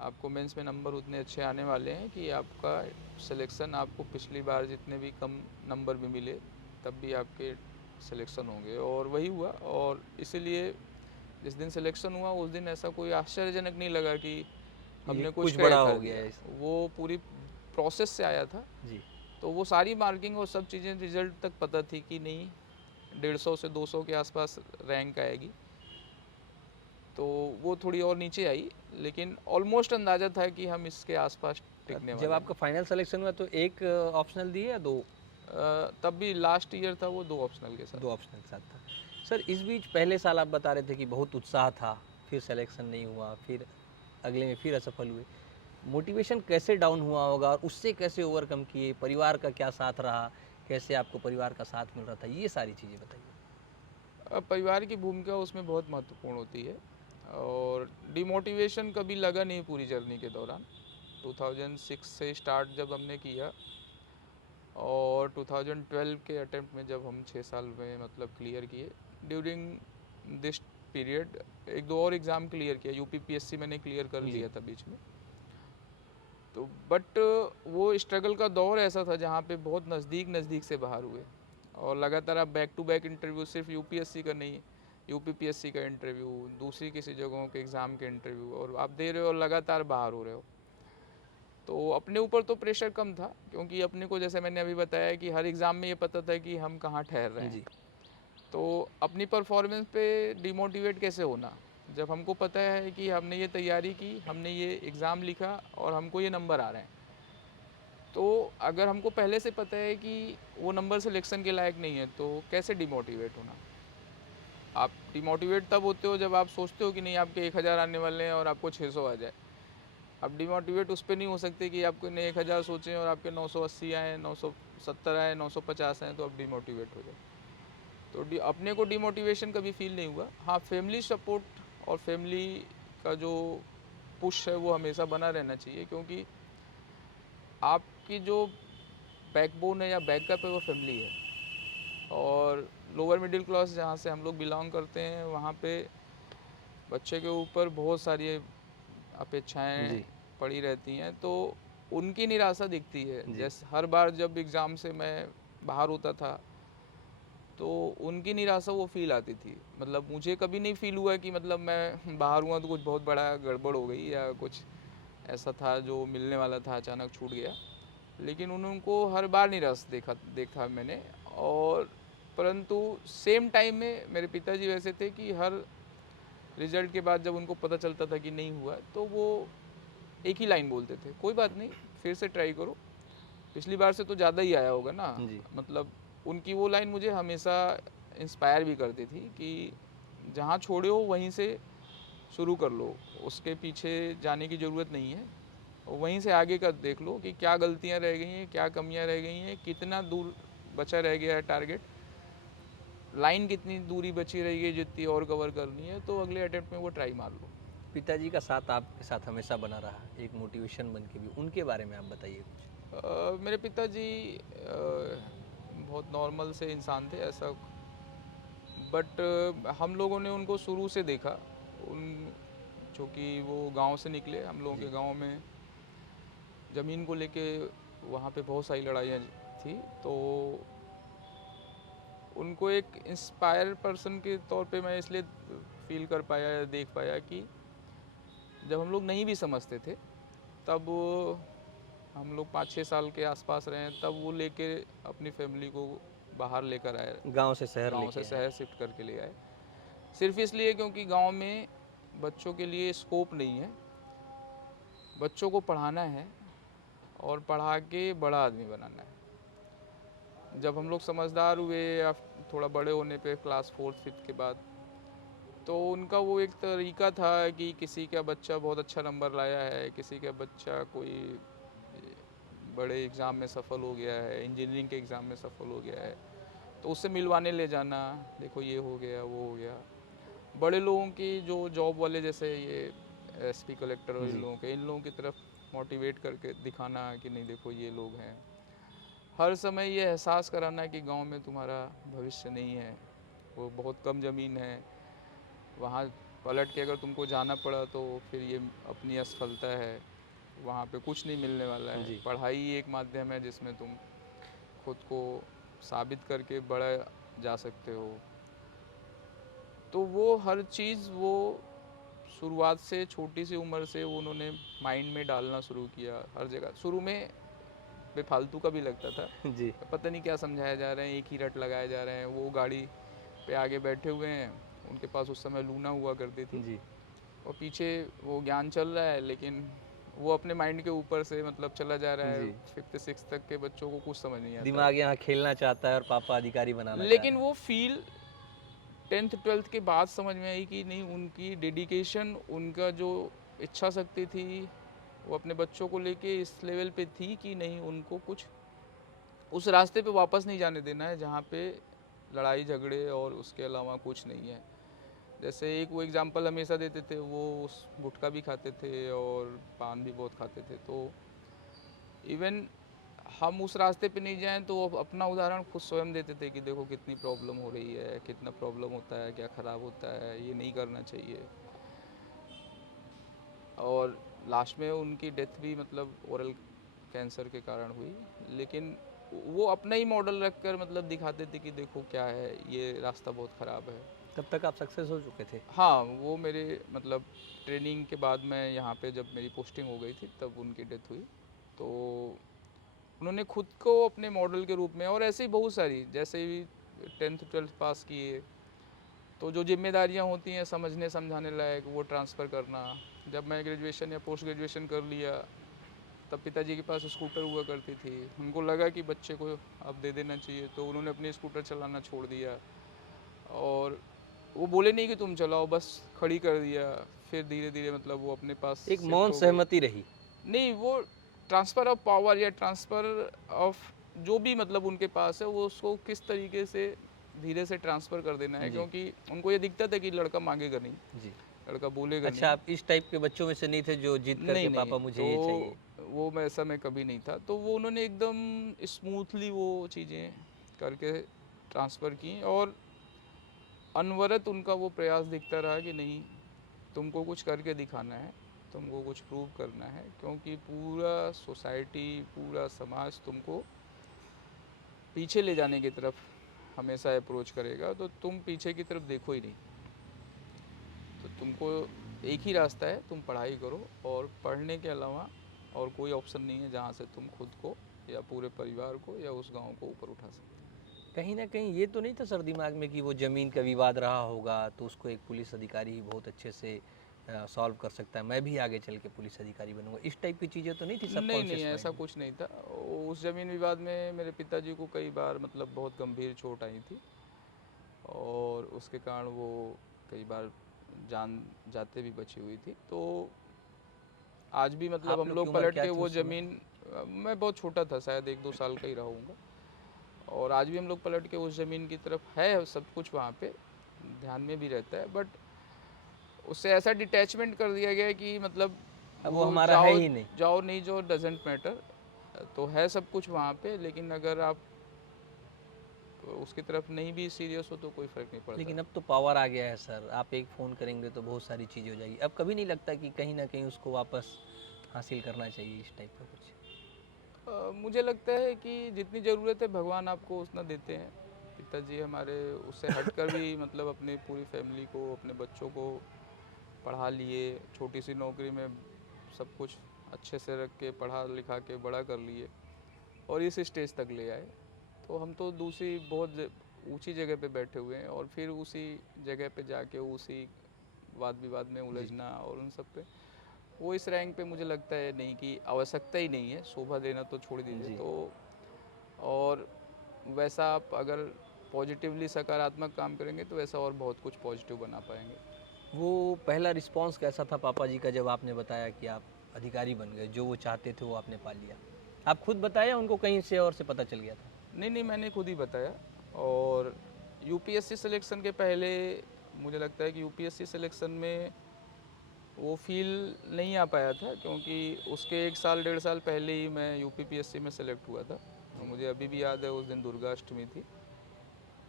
आपको मेंस में नंबर उतने अच्छे आने वाले हैं कि आपका सिलेक्शन, आपको पिछली बार जितने भी कम नंबर भी मिले तब भी आपके सिलेक्शन होंगे, और वही हुआ। और इसीलिए जिस दिन सिलेक्शन हुआ उस दिन ऐसा कोई आश्चर्यजनक नहीं लगा कि ये हमने कुछ कुछ बड़ा क्रैक कर हो गया दिया, है इस- वो पूरी प्रोसेस से आया था। जी। तो वो सारी मार्किंग और सब चीज़ें रिजल्ट तक पता थी कि नहीं 150 से 200 के आसपास रैंक आएगी, तो वो थोड़ी और नीचे आई, लेकिन ऑलमोस्ट अंदाज़ा था कि हम इसके आसपास टिकने जब वाले आपका हैं। फाइनल सिलेक्शन हुआ तो एक ऑप्शनल दिए या दो? तब भी लास्ट ईयर था वो 2 ऑप्शनल के दो साथ। ऑप्शनल के साथ था। सर इस बीच पहले साल आप बता रहे थे कि बहुत उत्साह था, फिर सिलेक्शन नहीं हुआ, फिर अगले में फिर असफल हुए। मोटिवेशन कैसे डाउन हुआ होगा और उससे कैसे ओवरकम किए? परिवार का क्या साथ रहा? कैसे आपको परिवार का साथ मिल रहा था? ये सारी चीज़ें बताइए। परिवार की भूमिका उसमें बहुत महत्वपूर्ण होती है, और डिमोटिवेशन कभी लगा नहीं पूरी जर्नी के दौरान। 2006 से स्टार्ट जब हमने किया, और 2012 के अटेम्प्ट में जब हम 6 साल में मतलब क्लियर किए, ड्यूरिंग दिस पीरियड एक दो और एग्ज़ाम क्लियर किया, यूपीपीएससी मैंने क्लियर कर जी। लिया था बीच में। तो बट वो स्ट्रगल का दौर ऐसा था जहाँ पे बहुत नज़दीक से बाहर हुए, और लगातार आप बैक टू बैक इंटरव्यू, सिर्फ यूपीएससी का नहीं, यूपीपीएससी का इंटरव्यू, दूसरी किसी जगहों के एग्ज़ाम के इंटरव्यू, और आप दे रहे हो और लगातार बाहर हो रहे हो। तो अपने ऊपर तो प्रेशर कम था, क्योंकि अपने को जैसे मैंने अभी बताया कि हर एग्ज़ाम में ये पता था कि हम कहाँ ठहर रहे हैं। जी। तो अपनी परफॉर्मेंस पे डिमोटिवेट कैसे होना, जब हमको पता है कि हमने ये तैयारी की, हमने ये एग्ज़ाम लिखा और हमको ये नंबर आ रहे हैं। तो अगर हमको पहले से पता है कि वो नंबर सिलेक्शन के लायक नहीं है तो कैसे डिमोटिवेट होना। आप डिमोटिवेट तब होते हो जब आप सोचते हो कि नहीं आपके 1000 आने वाले हैं और आपको 600 आ जाए। आप डिमोटिवेट उस पे नहीं हो सकते कि आपको ने 1000 सोचे और आपके 980 आए, 970 आए, 950 आए तो आप डिमोटिवेट हो जाए। तो अपने को डिमोटिवेशन कभी फील नहीं हुआ। हाँ, फैमिली सपोर्ट और फैमिली का जो पुश है वो हमेशा बना रहना चाहिए, क्योंकि आपकी जो बैकबोन है या बैकअप है वो फैमिली है। और लोअर मिडिल क्लास जहाँ से हम लोग बिलोंग करते हैं वहाँ पे बच्चे के ऊपर बहुत सारी अपेक्षाएं जी पड़ी रहती हैं, तो उनकी निराशा दिखती है। जी जैसे हर बार जब एग्ज़ाम से मैं बाहर होता था तो उनकी निराशा वो फील आती थी। मतलब मुझे कभी नहीं फील हुआ कि मतलब मैं बाहर हुआ तो कुछ बहुत बड़ा गड़बड़ हो गई या कुछ ऐसा था जो मिलने वाला था अचानक छूट गया। लेकिन उनको हर बार निराश देखा मैंने। और परंतु सेम टाइम में मेरे पिताजी वैसे थे कि हर रिजल्ट के बाद जब उनको पता चलता था कि नहीं हुआ तो वो एक ही लाइन बोलते थे, कोई बात नहीं, फिर से ट्राई करो, पिछली बार से तो ज़्यादा ही आया होगा ना। जी मतलब उनकी वो लाइन मुझे हमेशा इंस्पायर भी करती थी कि जहाँ छोड़े हो वहीं से शुरू कर लो, उसके पीछे जाने की ज़रूरत नहीं है, वहीं से आगे का देख लो कि क्या गलतियाँ रह गई हैं, क्या कमियाँ रह गई हैं, कितना दूर बचा रह गया है टारगेट, लाइन कितनी दूरी बची रही है जितनी और कवर करनी है, तो अगले अटेम्प्ट में वो ट्राई मार लो। पिताजी का साथ आपके साथ हमेशा बना रहा, एक मोटिवेशन बन के भी, उनके बारे में आप बताइए कुछ। मेरे पिताजी बहुत नॉर्मल से इंसान थे ऐसा, बट हम लोगों ने उनको शुरू से देखा। उन जो कि वो गांव से निकले, हम लोगों के जी गांव में ज़मीन को लेके वहाँ पे बहुत सारी लड़ाइयाँ थी। तो उनको एक इंस्पायर पर्सन के तौर पे मैं इसलिए फील कर पाया या देख पाया कि जब हम लोग नहीं भी समझते थे तब हम लोग 5-6 साल के आसपास रहे, तब वो लेके अपनी फैमिली को बाहर लेकर आए, गांव से शहर गांव लेके से आए। शहर शिफ्ट करके ले आए। सिर्फ इसलिए क्योंकि गांव में बच्चों के लिए स्कोप नहीं है, बच्चों को पढ़ाना है और पढ़ा के बड़ा आदमी बनाना है। जब हम लोग समझदार हुए या थोड़ा बड़े होने पे क्लास 4th 5th के बाद, तो उनका वो एक तरीका था कि किसी का बच्चा बहुत अच्छा नंबर लाया है, किसी का बच्चा कोई बड़े एग्ज़ाम में सफल हो गया है, इंजीनियरिंग के एग्ज़ाम में सफल हो गया है, तो उससे मिलवाने ले जाना, देखो ये हो गया वो हो गया। बड़े लोगों की जो जॉब वाले जैसे ये एसपी कलेक्टर और इन जी लोगों के, इन लोगों की तरफ मोटिवेट करके दिखाना कि नहीं देखो ये लोग हैं। हर समय ये एहसास कराना कि गांव में तुम्हारा भविष्य नहीं है, वो बहुत कम ज़मीन है, वहाँ पलट के अगर तुमको जाना पड़ा तो फिर ये अपनी असफलता है, वहाँ पे कुछ नहीं मिलने वाला है। जी पढ़ाई ही एक माध्यम है जिसमें तुम खुद को साबित करके बड़ा जा सकते हो। तो वो हर चीज़ वो शुरुआत से छोटी सी उम्र से वो उन्होंने माइंड में डालना शुरू किया। हर जगह शुरू में बेफालतू का भी लगता था, जी पता नहीं क्या समझाया जा रहे हैं, एक ही रट लगाए जा रहे हैं। वो गाड़ी पे आगे बैठे हुए हैं, उनके पास उस समय लूना हुआ करती थी जी और पीछे वो ज्ञान चल रहा है, लेकिन वो अपने माइंड के ऊपर से मतलब चला जा रहा है। जी 5th 6th तक के बच्चों को कुछ समझ नहीं आता है, दिमाग यहाँ खेलना चाहता है और पापा अधिकारी बनाना चाह लेकिन रहे वो फील 10th 12th के बाद समझ में आई कि नहीं, उनकी डेडिकेशन, उनका जो इच्छा शक्ति थी वो अपने बच्चों को लेके इस लेवल पे थी कि नहीं, उनको कुछ उस रास्ते पे वापस नहीं जाने देना है जहाँ पे लड़ाई झगड़े और उसके अलावा कुछ नहीं है। जैसे एक वो एग्जांपल हमेशा देते थे, वो उस गुटखा भी खाते थे और पान भी बहुत खाते थे। तो इवन हम उस रास्ते पे नहीं जाएं तो वो अपना उदाहरण खुद स्वयं देते थे कि देखो कितनी प्रॉब्लम हो रही है, कितना प्रॉब्लम होता है, क्या ख़राब होता है, ये नहीं करना चाहिए। और लास्ट में उनकी डेथ भी मतलब ओरल कैंसर के कारण हुई, लेकिन वो अपना ही मॉडल रखकर मतलब दिखाते थे कि देखो क्या है, ये रास्ता बहुत ख़राब है। तब तक आप सक्सेस हो चुके थे। हाँ, वो मेरे मतलब ट्रेनिंग के बाद मैं यहाँ पे जब मेरी पोस्टिंग हो गई थी तब उनकी डेथ हुई। तो उन्होंने खुद को अपने मॉडल के रूप में, और ऐसे ही बहुत सारी, जैसे ही 10th 12th पास किए तो जो जिम्मेदारियाँ होती हैं समझने समझाने लायक वो ट्रांसफ़र करना। जब मैं ग्रेजुएशन या पोस्ट ग्रेजुएशन कर लिया तब पिताजी के पास स्कूटर हुआ करती थी, उनको लगा कि बच्चे को अब दे देना चाहिए, तो उन्होंने अपनी स्कूटर चलाना छोड़ दिया। और वो बोले नहीं कि तुम चलाओ, बस खड़ी कर दिया। फिर धीरे धीरे मतलब वो अपने पास एक शिफ्ट मौन हो गई। सहमति रही। नहीं, वो ट्रांसफ़र ऑफ पावर या ट्रांसफ़र ऑफ जो भी मतलब उनके पास है, वो उसको किस तरीके से धीरे से ट्रांसफ़र कर देना है, जी, क्योंकि उनको ये दिखता था कि लड़का मांगेगा नहीं, जी। लड़का बोलेगा अच्छा, नहीं। आप इस टाइप के बच्चों में से नहीं थे जो जिद नहीं, करके नहीं, पापा मुझे तो ये चाहिए? वो मैं ऐसा मैं कभी नहीं था। तो वो उन्होंने एकदम स्मूथली वो चीज़ें करके ट्रांसफ़र की, और अनवरत उनका वो प्रयास दिखता रहा कि नहीं, तुमको कुछ करके दिखाना है, तुमको कुछ प्रूव करना है, क्योंकि पूरा सोसाइटी, पूरा समाज तुमको पीछे ले जाने की तरफ हमेशा अप्रोच करेगा, तो तुम पीछे की तरफ देखो ही नहीं। तो तुमको एक ही रास्ता है, तुम पढ़ाई करो, और पढ़ने के अलावा और कोई ऑप्शन नहीं है जहाँ से तुम खुद को या पूरे परिवार को या उस गांव को ऊपर उठा सकते। कहीं न कहीं ये तो नहीं था सर दिमाग में कि वो ज़मीन का विवाद रहा होगा, तो उसको एक पुलिस अधिकारी ही बहुत अच्छे से सॉल्व कर सकता है, मैं भी आगे चल के पुलिस अधिकारी बनूँगा। इस टाइप की चीज़ें तो नहीं थी नहीं, नहीं, सबकॉन्शियस माइंड ऐसा में? कुछ नहीं था। उस ज़मीन विवाद में मेरे पिताजी को कई बार मतलब बहुत गंभीर चोट आई थी, और उसके कारण वो कई बार जान जाते भी बची हुई थी। तो आज भी मतलब आप हम लोग की लोग उम्र पलट क्या के थी वो उस समय? ज़मीन, मैं बहुत छोटा था, शायद 1-2 साल का ही रहा हूँगा, और आज भी हम लोग पलट के उस ज़मीन की तरफ है, सब कुछ वहाँ पे ध्यान में भी रहता है, बट उससे ऐसा डिटैचमेंट कर दिया गया है कि मतलब अब वो वो हमारा है जाओ ही नहीं। जाओ नहीं जाओ डजेंट मैटर। तो है सब कुछ वहाँ पे, लेकिन अगर आप उसकी तरफ नहीं भी सीरियस हो तो कोई फ़र्क नहीं पड़ता। लेकिन अब तो पावर आ गया है सर, आप एक फ़ोन करेंगे तो बहुत सारी चीज़ें हो जाएगी। अब कभी नहीं लगता कि कहीं न कहीं उसको वापस हासिल करना चाहिए इस टाइप का कुछ? मुझे लगता है कि जितनी ज़रूरत है भगवान आपको उतना देते हैं। पिताजी हमारे उससे हटकर भी मतलब अपनी पूरी फैमिली को, अपने बच्चों को पढ़ा लिए, छोटी सी नौकरी में सब कुछ अच्छे से रख के पढ़ा लिखा के बड़ा कर लिए, और इस स्टेज तक ले आए। तो हम तो दूसरी बहुत ऊंची जगह पे बैठे हुए हैं, और फिर उसी जगह पे जाके उसी वाद विवाद में जी, उलझना, और उन सब पे वो इस रैंक पे मुझे लगता है नहीं कि आवश्यकता ही नहीं है, शोभा देना तो छोड़ दीजिए। जी। तो और वैसा आप अगर पॉजिटिवली सकारात्मक काम करेंगे तो वैसा और बहुत कुछ पॉजिटिव बना पाएंगे। वो पहला रिस्पॉन्स कैसा था पापा जी का जब आपने बताया कि आप अधिकारी बन गए, जो वो चाहते थे वो आपने पा लिया? आप खुद बताए या उनको कहीं से और से पता चल गया था? नहीं, नहीं, मैंने खुद ही बताया। और यूपीएससी सिलेक्शन के पहले मुझे लगता है कि यूपीएससी सिलेक्शन में वो फील नहीं आ पाया था, क्योंकि उसके 1 साल 1.5 साल पहले ही मैं यूपीपीएससी में सेलेक्ट हुआ था। और जी, मुझे अभी भी याद है, उस दिन दुर्गा अष्टमी थी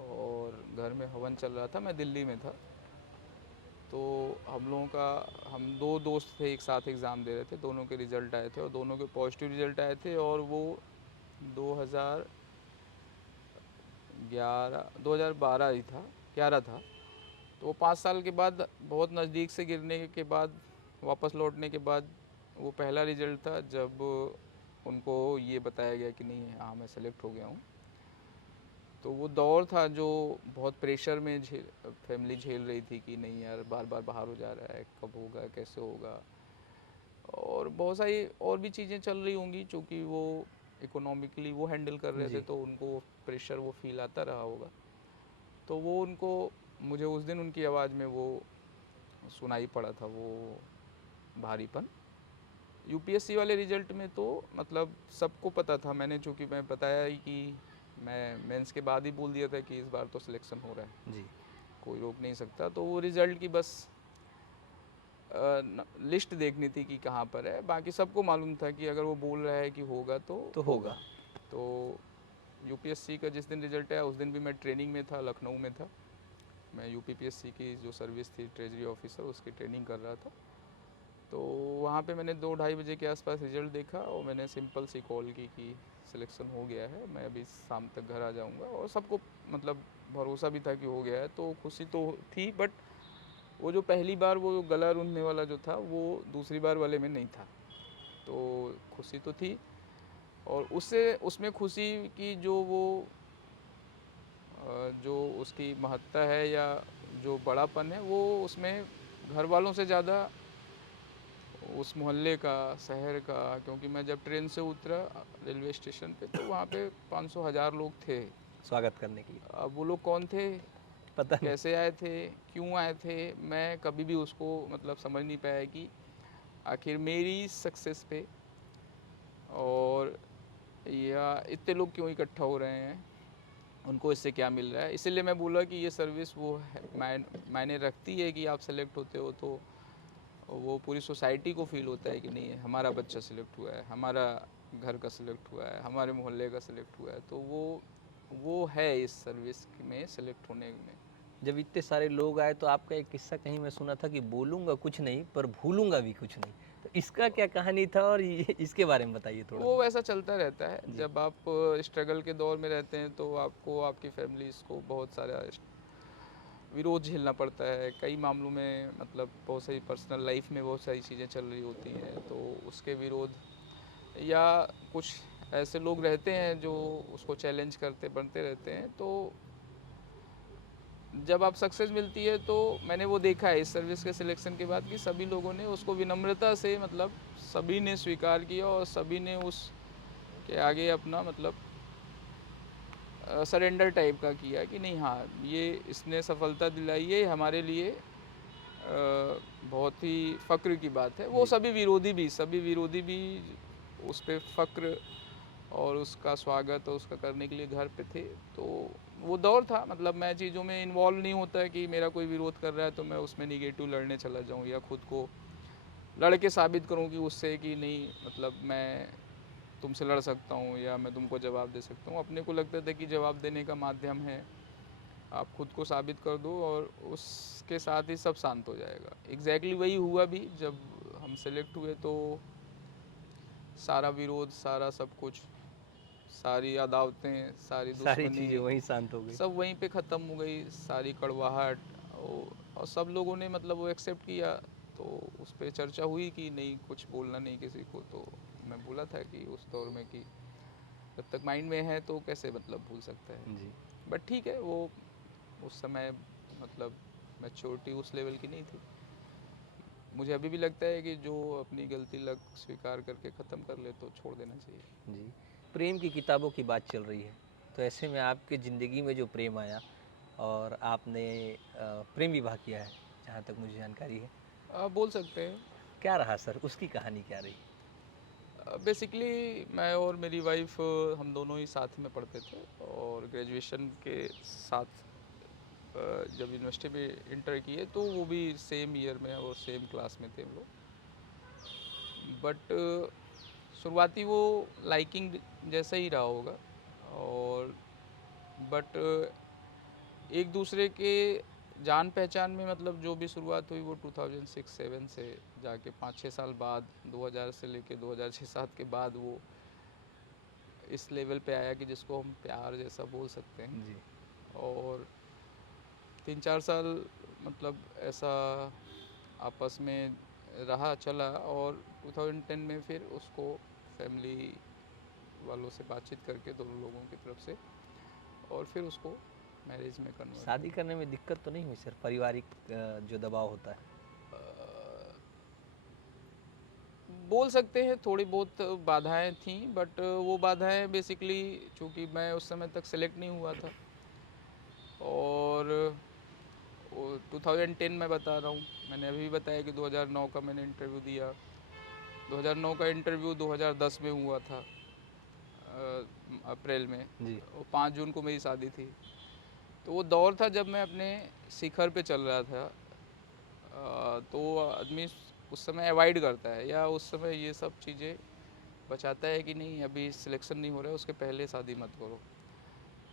और घर में हवन चल रहा था, मैं दिल्ली में था। तो हम 2 दोस्त थे, एक साथ एग्ज़ाम दे रहे थे, दोनों के रिज़ल्ट आए थे और दोनों के पॉजिटिव रिज़ल्ट आए थे, और वो 2012 ही था, 11 था। तो वो 5 साल के बाद बहुत नज़दीक से गिरने के बाद वापस लौटने के बाद वो पहला रिज़ल्ट था जब उनको ये बताया गया कि नहीं, हाँ, मैं सेलेक्ट हो गया हूँ। तो वो दौर था जो बहुत प्रेशर में फैमिली झेल रही थी कि नहीं यार, बार बार बाहर हो जा रहा है, कब होगा, कैसे होगा, और बहुत सारी और भी चीज़ें चल रही होंगी, चूँकि वो इकोनॉमिकली वो हैंडल कर रहे थे, जी। तो उनको प्रेशर वो फील आता रहा होगा। तो वो उनको मुझे उस दिन उनकी आवाज़ में वो सुनाई पड़ा था, वो भारीपन। यूपीएससी वाले रिजल्ट में तो मतलब सबको पता था, मैंने चूँकि मैं बताया ही कि मैं मेंस के बाद ही बोल दिया था कि इस बार तो सिलेक्शन हो रहा है, जी। कोई रोक नहीं सकता। तो वो रिज़ल्ट की बस लिस्ट देखनी थी कि कहाँ पर है, बाकी सबको मालूम था कि अगर वो बोल रहा है कि होगा तो तो होगा। होगा। तो यूपीएससी का जिस दिन रिजल्ट आया उस दिन भी मैं ट्रेनिंग में था, लखनऊ में था। मैं यूपीपीएससी की जो सर्विस थी ट्रेजरी ऑफिसर, उसकी ट्रेनिंग कर रहा था। तो वहाँ पे मैंने 2-2:30 बजे के आसपास रिजल्ट देखा, और मैंने सिंपल सी कॉल की कि सिलेक्शन हो गया है, मैं अभी शाम तक घर आ जाऊँगा। और सबको मतलब भरोसा भी था कि हो गया है, तो खुशी तो थी, बट वो जो पहली बार वो गला रूंधने वाला जो था वो दूसरी बार वाले में नहीं था। तो खुशी तो थी, और उससे उसमें खुशी की जो उसकी महत्ता है या जो बड़ापन है, वो उसमें घर वालों से ज़्यादा उस मोहल्ले का, शहर का, क्योंकि मैं जब ट्रेन से उतरा रेलवे स्टेशन पे तो वहाँ पे 500 1000 लोग थे। स्वागत करने के लिए। अब वो लोग कौन थे, पता नहीं। कैसे आए थे, क्यों आए थे, मैं कभी भी उसको मतलब समझ नहीं पाया कि आखिर मेरी सक्सेस पे और या इतने लोग क्यों इकट्ठा हो रहे हैं, उनको इससे क्या मिल रहा है। इसीलिए मैं बोला कि ये सर्विस वो है मायने रखती है कि आप सेलेक्ट होते हो तो वो पूरी सोसाइटी को फील होता है कि नहीं हमारा बच्चा सिलेक्ट हुआ है, हमारा घर का सिलेक्ट हुआ है, हमारे मोहल्ले का सिलेक्ट हुआ है, तो वो है इस सर्विस में सिलेक्ट होने में। जब इतने सारे लोग आए तो आपका एक किस्सा कहीं मैं सुना था कि बोलूँगा कुछ नहीं पर भूलूँगा भी कुछ नहीं, तो इसका क्या कहानी था और इसके बारे में बताइए थोड़ा वो सा। वैसा चलता रहता है, जी। जब आप स्ट्रगल के दौर में रहते हैं तो आपको आपकी फैमिलीज़ को बहुत सारा विरोध झेलना पड़ता है कई मामलों में, मतलब बहुत सारी पर्सनल लाइफ में बहुत सारी चीज़ें चल रही होती हैं तो उसके विरोध, या कुछ ऐसे लोग रहते हैं जो उसको चैलेंज करते बनते रहते हैं। तो जब आप सक्सेस मिलती है तो मैंने वो देखा है इस सर्विस के सिलेक्शन के बाद कि सभी लोगों ने उसको विनम्रता से, मतलब सभी ने स्वीकार किया और सभी ने उस के आगे अपना मतलब सरेंडर टाइप का किया कि नहीं हाँ ये इसने सफलता दिलाई है, हमारे लिए बहुत ही फ़क्र की बात है। वो जी। सभी विरोधी भी उस पे फ़क्र और उसका स्वागत और उसका करने के लिए घर पे थे। तो वो दौर था, मतलब मैं चीज़ों में इन्वॉल्व नहीं होता है कि मेरा कोई विरोध कर रहा है तो मैं उसमें निगेटिव लड़ने चला जाऊँ या खुद को लड़ के साबित करूँ कि उससे कि नहीं मतलब मैं तुमसे लड़ सकता हूँ या मैं तुमको जवाब दे सकता हूँ। अपने को लगता था कि जवाब देने का माध्यम है, आप खुद को साबित कर दो और उसके साथ ही सब शांत हो जाएगा। एग्जैक्टली वही हुआ भी, जब हम सेलेक्ट हुए तो सारा विरोध, सारा सब कुछ, सारी अदावतें, सारी सारी दुश्मनी चीज़ें वहीं शांत हो गई। सब वहीं पे ख़त्म हो गई, सारी कड़वाहट। और सब लोगों ने मतलब वो एक्सेप्ट किया। तो उस पर चर्चा हुई कि नहीं कुछ बोलना नहीं किसी को। तो मैं बोला था कि उस दौर में कि जब तक माइंड में है तो कैसे मतलब भूल सकता है। जी। बट ठीक है, वो उस समय मतलब मैच्योरिटी उस लेवल की नहीं थी। मुझे अभी भी लगता है कि जो अपनी गलती लग स्वीकार करके ख़त्म कर ले तो छोड़ देना चाहिए। जी। प्रेम की किताबों की बात चल रही है, तो ऐसे में आपकी ज़िंदगी में जो प्रेम आया और आपने प्रेम विवाह किया है, जहाँ तक मुझे जानकारी है। आप बोल सकते हैं। क्या रहा सर, उसकी कहानी क्या रही? बेसिकली मैं और मेरी वाइफ हम दोनों ही साथ में पढ़ते थे और ग्रेजुएशन के साथ जब यूनिवर्सिटी में इंटर किए तो वो भी सेम ईयर में और सेम क्लास में थे हम लोग। बट शुरुआती वो लाइकिंग जैसा ही रहा होगा। और बट एक दूसरे के जान पहचान में मतलब जो भी शुरुआत हुई वो 2006-07 से जाके 5-6 साल बाद, 2000 से लेके 2006-07 के बाद वो इस लेवल पे आया कि जिसको हम प्यार जैसा बोल सकते हैं। जी। और 3-4 साल मतलब ऐसा आपस में रहा चला और 2010 में फिर उसको फैमिली वालों से बातचीत करके दोनों लोगों की तरफ से और फिर उसको मैरिज में कन्वर्ट शादी किया। करने में दिक्कत तो नहीं हुई सर, पारिवारिक जो दबाव होता है? बोल सकते हैं थोड़ी बहुत बाधाएं थीं, बट वो बाधाएं बेसिकली चूँकि मैं उस समय तक सेलेक्ट नहीं हुआ था। और वो 2010 में बता रहा हूँ, मैंने अभी बताया कि 2009 का मैंने इंटरव्यू दिया। 2009 का इंटरव्यू 2010 में हुआ था, अप्रैल में। जी। और 5 जून को मेरी शादी थी। तो वो दौर था जब मैं अपने शिखर पे चल रहा था। तो आदमी उस समय अवॉइड करता है या उस समय ये सब चीज़ें बचाता है कि नहीं अभी सिलेक्शन नहीं हो रहा है, उसके पहले शादी मत करो।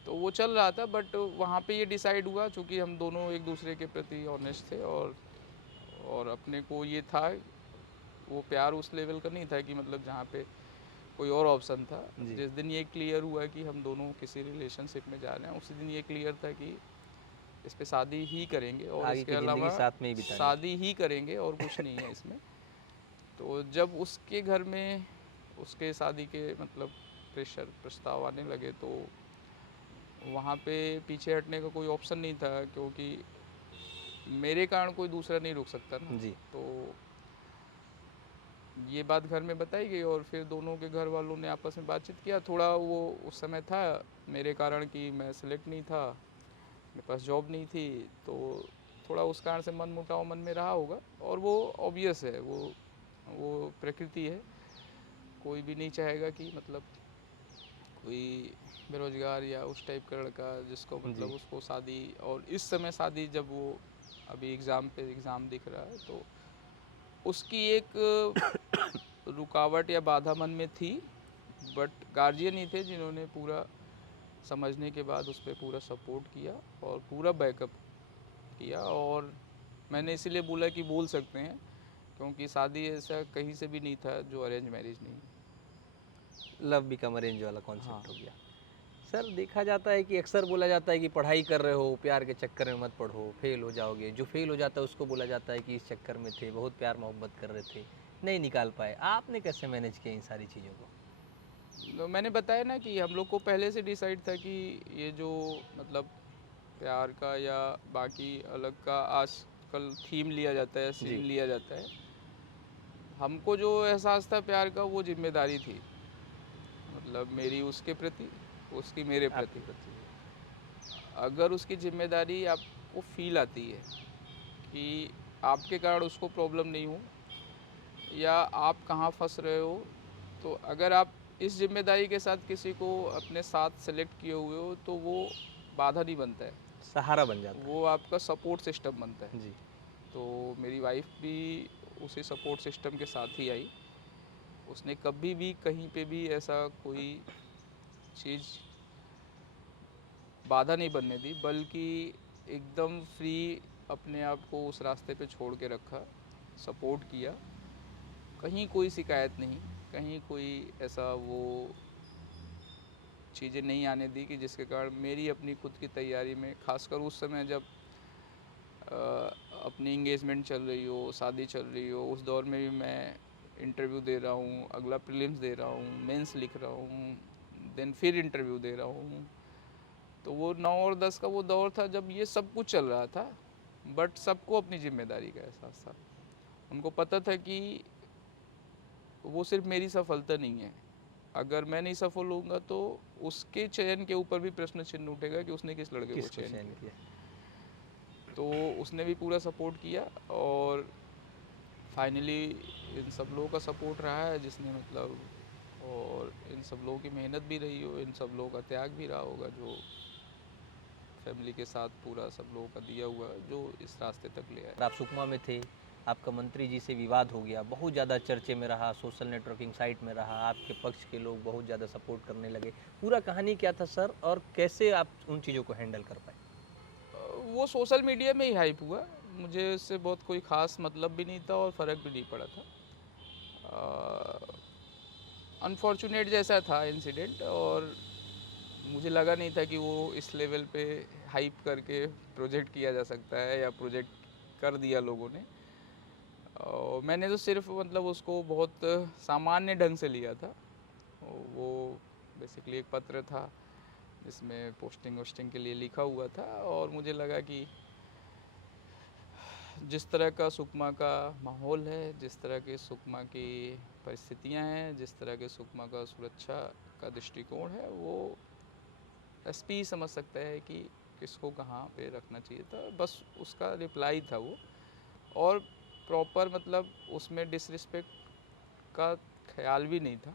तो वो चल रहा था, बट वहाँ पे ये डिसाइड हुआ चूँकि हम दोनों एक दूसरे के प्रति ऑनेस्ट थे और अपने को ये था, वो प्यार उस लेवल का नहीं था कि मतलब जहाँ पे कोई और ऑप्शन था। जी। जिस दिन ये क्लियर हुआ कि हम दोनों किसी रिलेशनशिप में जा रहे हैं, उसी दिन ये क्लियर था कि इस पे शादी ही करेंगे और आगे इसके की ज़िंदगी अलावा साथ में ही बितानी है। शादी ही करेंगे और कुछ नहीं है इसमें। तो जब उसके घर में उसके शादी के मतलब प्रेशर प्रस्ताव आने लगे तो वहाँ पे पीछे हटने का कोई ऑप्शन नहीं था, क्योंकि मेरे कारण कोई दूसरा नहीं रुक सकता ना। जी। तो ये बात घर में बताई गई और फिर दोनों के घर वालों ने आपस में बातचीत किया। थोड़ा वो उस समय था मेरे कारण कि मैं सेलेक्ट नहीं था, मेरे पास जॉब नहीं थी, तो थोड़ा उस कारण से मन मुटाव मन में रहा होगा। और वो ऑब्वियस है, वो प्रकृति है। कोई भी नहीं चाहेगा कि मतलब कोई बेरोजगार या उस टाइप का लड़का जिसको मतलब जी। उसको शादी, और इस समय शादी, जब वो अभी एग्ज़ाम पे एग्ज़ाम दिख रहा है, तो उसकी एक रुकावट या बाधा मन में थी। बट गार्जियन ही थे जिन्होंने पूरा समझने के बाद उस पर पूरा सपोर्ट किया और पूरा बैकअप किया। और मैंने इसीलिए बोला कि बोल सकते हैं, क्योंकि शादी ऐसा कहीं से भी नहीं था जो अरेंज मैरिज नहीं। लव बिकम अरेंज वाला हाँ। कॉन्सेप्ट हो गया। सर देखा जाता है कि अक्सर बोला जाता है कि पढ़ाई कर रहे हो, प्यार के चक्कर में मत पढ़ो, फेल हो जाओगे। जो फेल हो जाता है उसको बोला जाता है कि इस चक्कर में थे, बहुत प्यार मोहब्बत कर रहे थे, नहीं निकाल पाए। आपने कैसे मैनेज किया इन सारी चीज़ों को? तो मैंने बताया ना कि हम लोग को पहले से डिसाइड था कि ये जो मतलब प्यार का या बाकी अलग का आजकल थीम लिया जाता है, सीन जी। लिया जाता है, हमको जो एहसास था प्यार का, वो जिम्मेदारी थी। मतलब मेरी उसके प्रति, उसकी मेरे आपके प्रति। प्रति। अगर उसकी जिम्मेदारी आपको फील आती है कि आपके कारण उसको प्रॉब्लम नहीं हो या आप कहाँ फंस रहे हो, तो अगर आप इस जिम्मेदारी के साथ किसी को अपने साथ सेलेक्ट किए हुए हो, तो वो बाधा नहीं बनता है, सहारा बन जाता वो आपका सपोर्ट सिस्टम बनता है। है। जी। तो मेरी वाइफ भी उसी सपोर्ट सिस्टम के साथ ही आई। उसने कभी भी कहीं पे भी ऐसा कोई चीज़ बाधा नहीं बनने दी, बल्कि एकदम फ्री अपने आप को उस रास्ते पे छोड़ के रखा, सपोर्ट किया। कहीं कोई शिकायत नहीं, कहीं कोई ऐसा वो चीज़ें नहीं आने दी कि जिसके कारण मेरी अपनी खुद की तैयारी में, खासकर उस समय जब अपनी इंगेजमेंट चल रही हो, शादी चल रही हो, उस दौर में भी मैं इंटरव्यू दे रहा हूँ, अगला प्रीलिम्स दे रहा हूँ, मेंस लिख रहा हूँ, देन फिर इंटरव्यू दे रहा हूँ। तो वो 9 और 10 का वो दौर था जब ये सब कुछ चल रहा था। बट सबको अपनी जिम्मेदारी का एहसास था। उनको पता था कि वो सिर्फ मेरी सफलता नहीं है। अगर मैं नहीं सफल होऊंगा तो उसके चयन के ऊपर भी प्रश्न चिन्ह उठेगा कि उसने किस लड़के को किसको चयन चयन किया। किया? तो उसने भी पूरा सपोर्ट किया और फाइनली इन सब लोगों का सपोर्ट रहा है जिसने मतलब, और इन सब लोगों की मेहनत भी रही हो, इन सब लोगों का त्याग भी रहा होगा, जो फैमिली के साथ पूरा सब लोगों का दिया हुआ है, जो इस रास्ते तक ले आए। आप सुकमा में थे, आपका मंत्री जी से विवाद हो गया, बहुत ज़्यादा चर्चे में रहा, सोशल नेटवर्किंग साइट में रहा, आपके पक्ष के लोग बहुत ज़्यादा सपोर्ट करने लगे। पूरा कहानी क्या था सर, और कैसे आप उन चीज़ों को हैंडल कर पाए? वो सोशल मीडिया में ही हाइप हुआ, मुझे इससे बहुत कोई ख़ास मतलब भी नहीं था और फ़र्क भी नहीं पड़ा था। अनफॉर्चुनेट जैसा था इंसिडेंट, और मुझे लगा नहीं था कि वो इस लेवल पे हाइप करके प्रोजेक्ट किया जा सकता है या प्रोजेक्ट कर दिया लोगों ने। और मैंने तो सिर्फ मतलब उसको बहुत सामान्य ढंग से लिया था। वो बेसिकली एक पत्र था जिसमें पोस्टिंग वोस्टिंग के लिए लिखा हुआ था, और मुझे लगा कि जिस तरह का सुकमा का माहौल है, जिस तरह के सुकमा की परिस्थितियां हैं, जिस तरह के सुकमा का सुरक्षा का दृष्टिकोण है, वो एसपी समझ सकता है कि किसको कहाँ पे रखना चाहिए था। बस उसका रिप्लाई था वो, और प्रॉपर मतलब उसमें डिसरिस्पेक्ट का ख्याल भी नहीं था।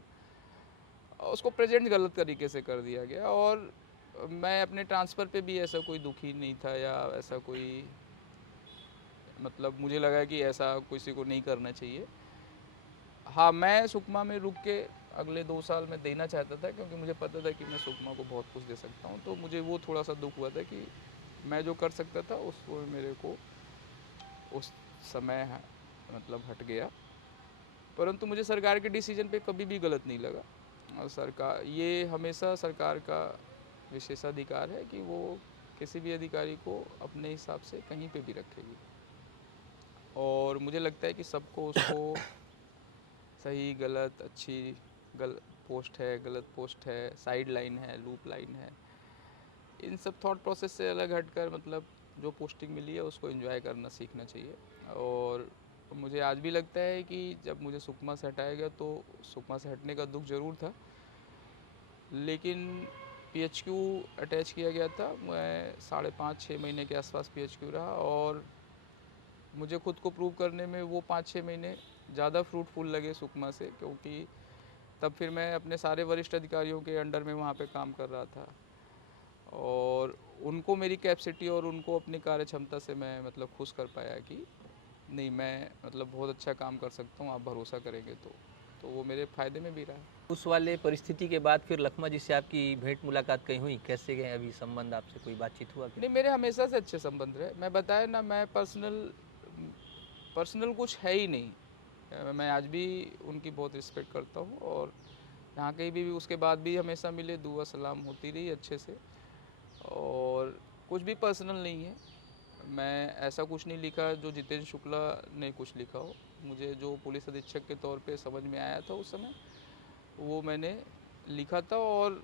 उसको प्रेजेंट गलत तरीके से कर दिया गया, और मैं अपने ट्रांसफ़र पे भी ऐसा कोई दुखी नहीं था या ऐसा कोई मतलब मुझे लगा कि ऐसा किसी को नहीं करना चाहिए। हाँ, मैं सुकमा में रुक के अगले 2 साल में देना चाहता था, क्योंकि मुझे पता था कि मैं सुकमा को बहुत कुछ दे सकता हूँ। तो मुझे वो थोड़ा-सा दुःख हुआ था कि मैं जो कर सकता था उसको मेरे को उस समय मतलब हट गया। परंतु मुझे सरकार के डिसीज़न पे कभी भी गलत नहीं लगा। और सरकार, ये हमेशा सरकार का विशेषाधिकार है कि वो किसी भी अधिकारी को अपने हिसाब से कहीं पे भी रखेगी। और मुझे लगता है कि सबको उसको सही, गलत, अच्छी, गल पोस्ट है, गलत पोस्ट है, साइड लाइन है, लूप लाइन है, इन सब थॉट प्रोसेस से अलग हटकर मतलब जो पोस्टिंग मिली है उसको एंजॉय करना सीखना चाहिए। और मुझे आज भी लगता है कि जब मुझे सुकमा से हटाया गया तो सुकमा से हटने का दुख ज़रूर था, लेकिन पीएचक्यू अटैच किया गया था। मैं 5.5-6 महीने के आसपास पीएचक्यू रहा और मुझे खुद को प्रूव करने में वो 5-6 महीने ज़्यादा फ्रूटफुल लगे सुकमा से, क्योंकि तब फिर मैं अपने सारे वरिष्ठ अधिकारियों के अंडर में वहाँ पे काम कर रहा था और उनको मेरी कैपेसिटी और उनको अपनी कार्य क्षमता से मैं मतलब खुश कर पाया कि नहीं, मैं मतलब बहुत अच्छा काम कर सकता हूँ, आप भरोसा करेंगे तो वो मेरे फ़ायदे में भी रहा। उस वाले परिस्थिति के बाद फिर लखमा जी से आपकी भेंट मुलाकात कहीं हुई? कैसे गए अभी संबंध, आपसे कोई बातचीत हुआ क्या? नहीं, मेरे हमेशा से अच्छे संबंध रहे। मैं बताया ना, मैं पर्सनल कुछ है ही नहीं। मैं आज भी उनकी बहुत रिस्पेक्ट करता हूँ और यहाँ कहीं भी उसके बाद भी हमेशा मिले, दुआ सलाम होती रही अच्छे से और कुछ भी पर्सनल नहीं है। मैं ऐसा कुछ नहीं लिखा जो जितेंद्र शुक्ला ने कुछ लिखा हो। मुझे जो पुलिस अधीक्षक के तौर पे समझ में आया था उस समय, वो मैंने लिखा था और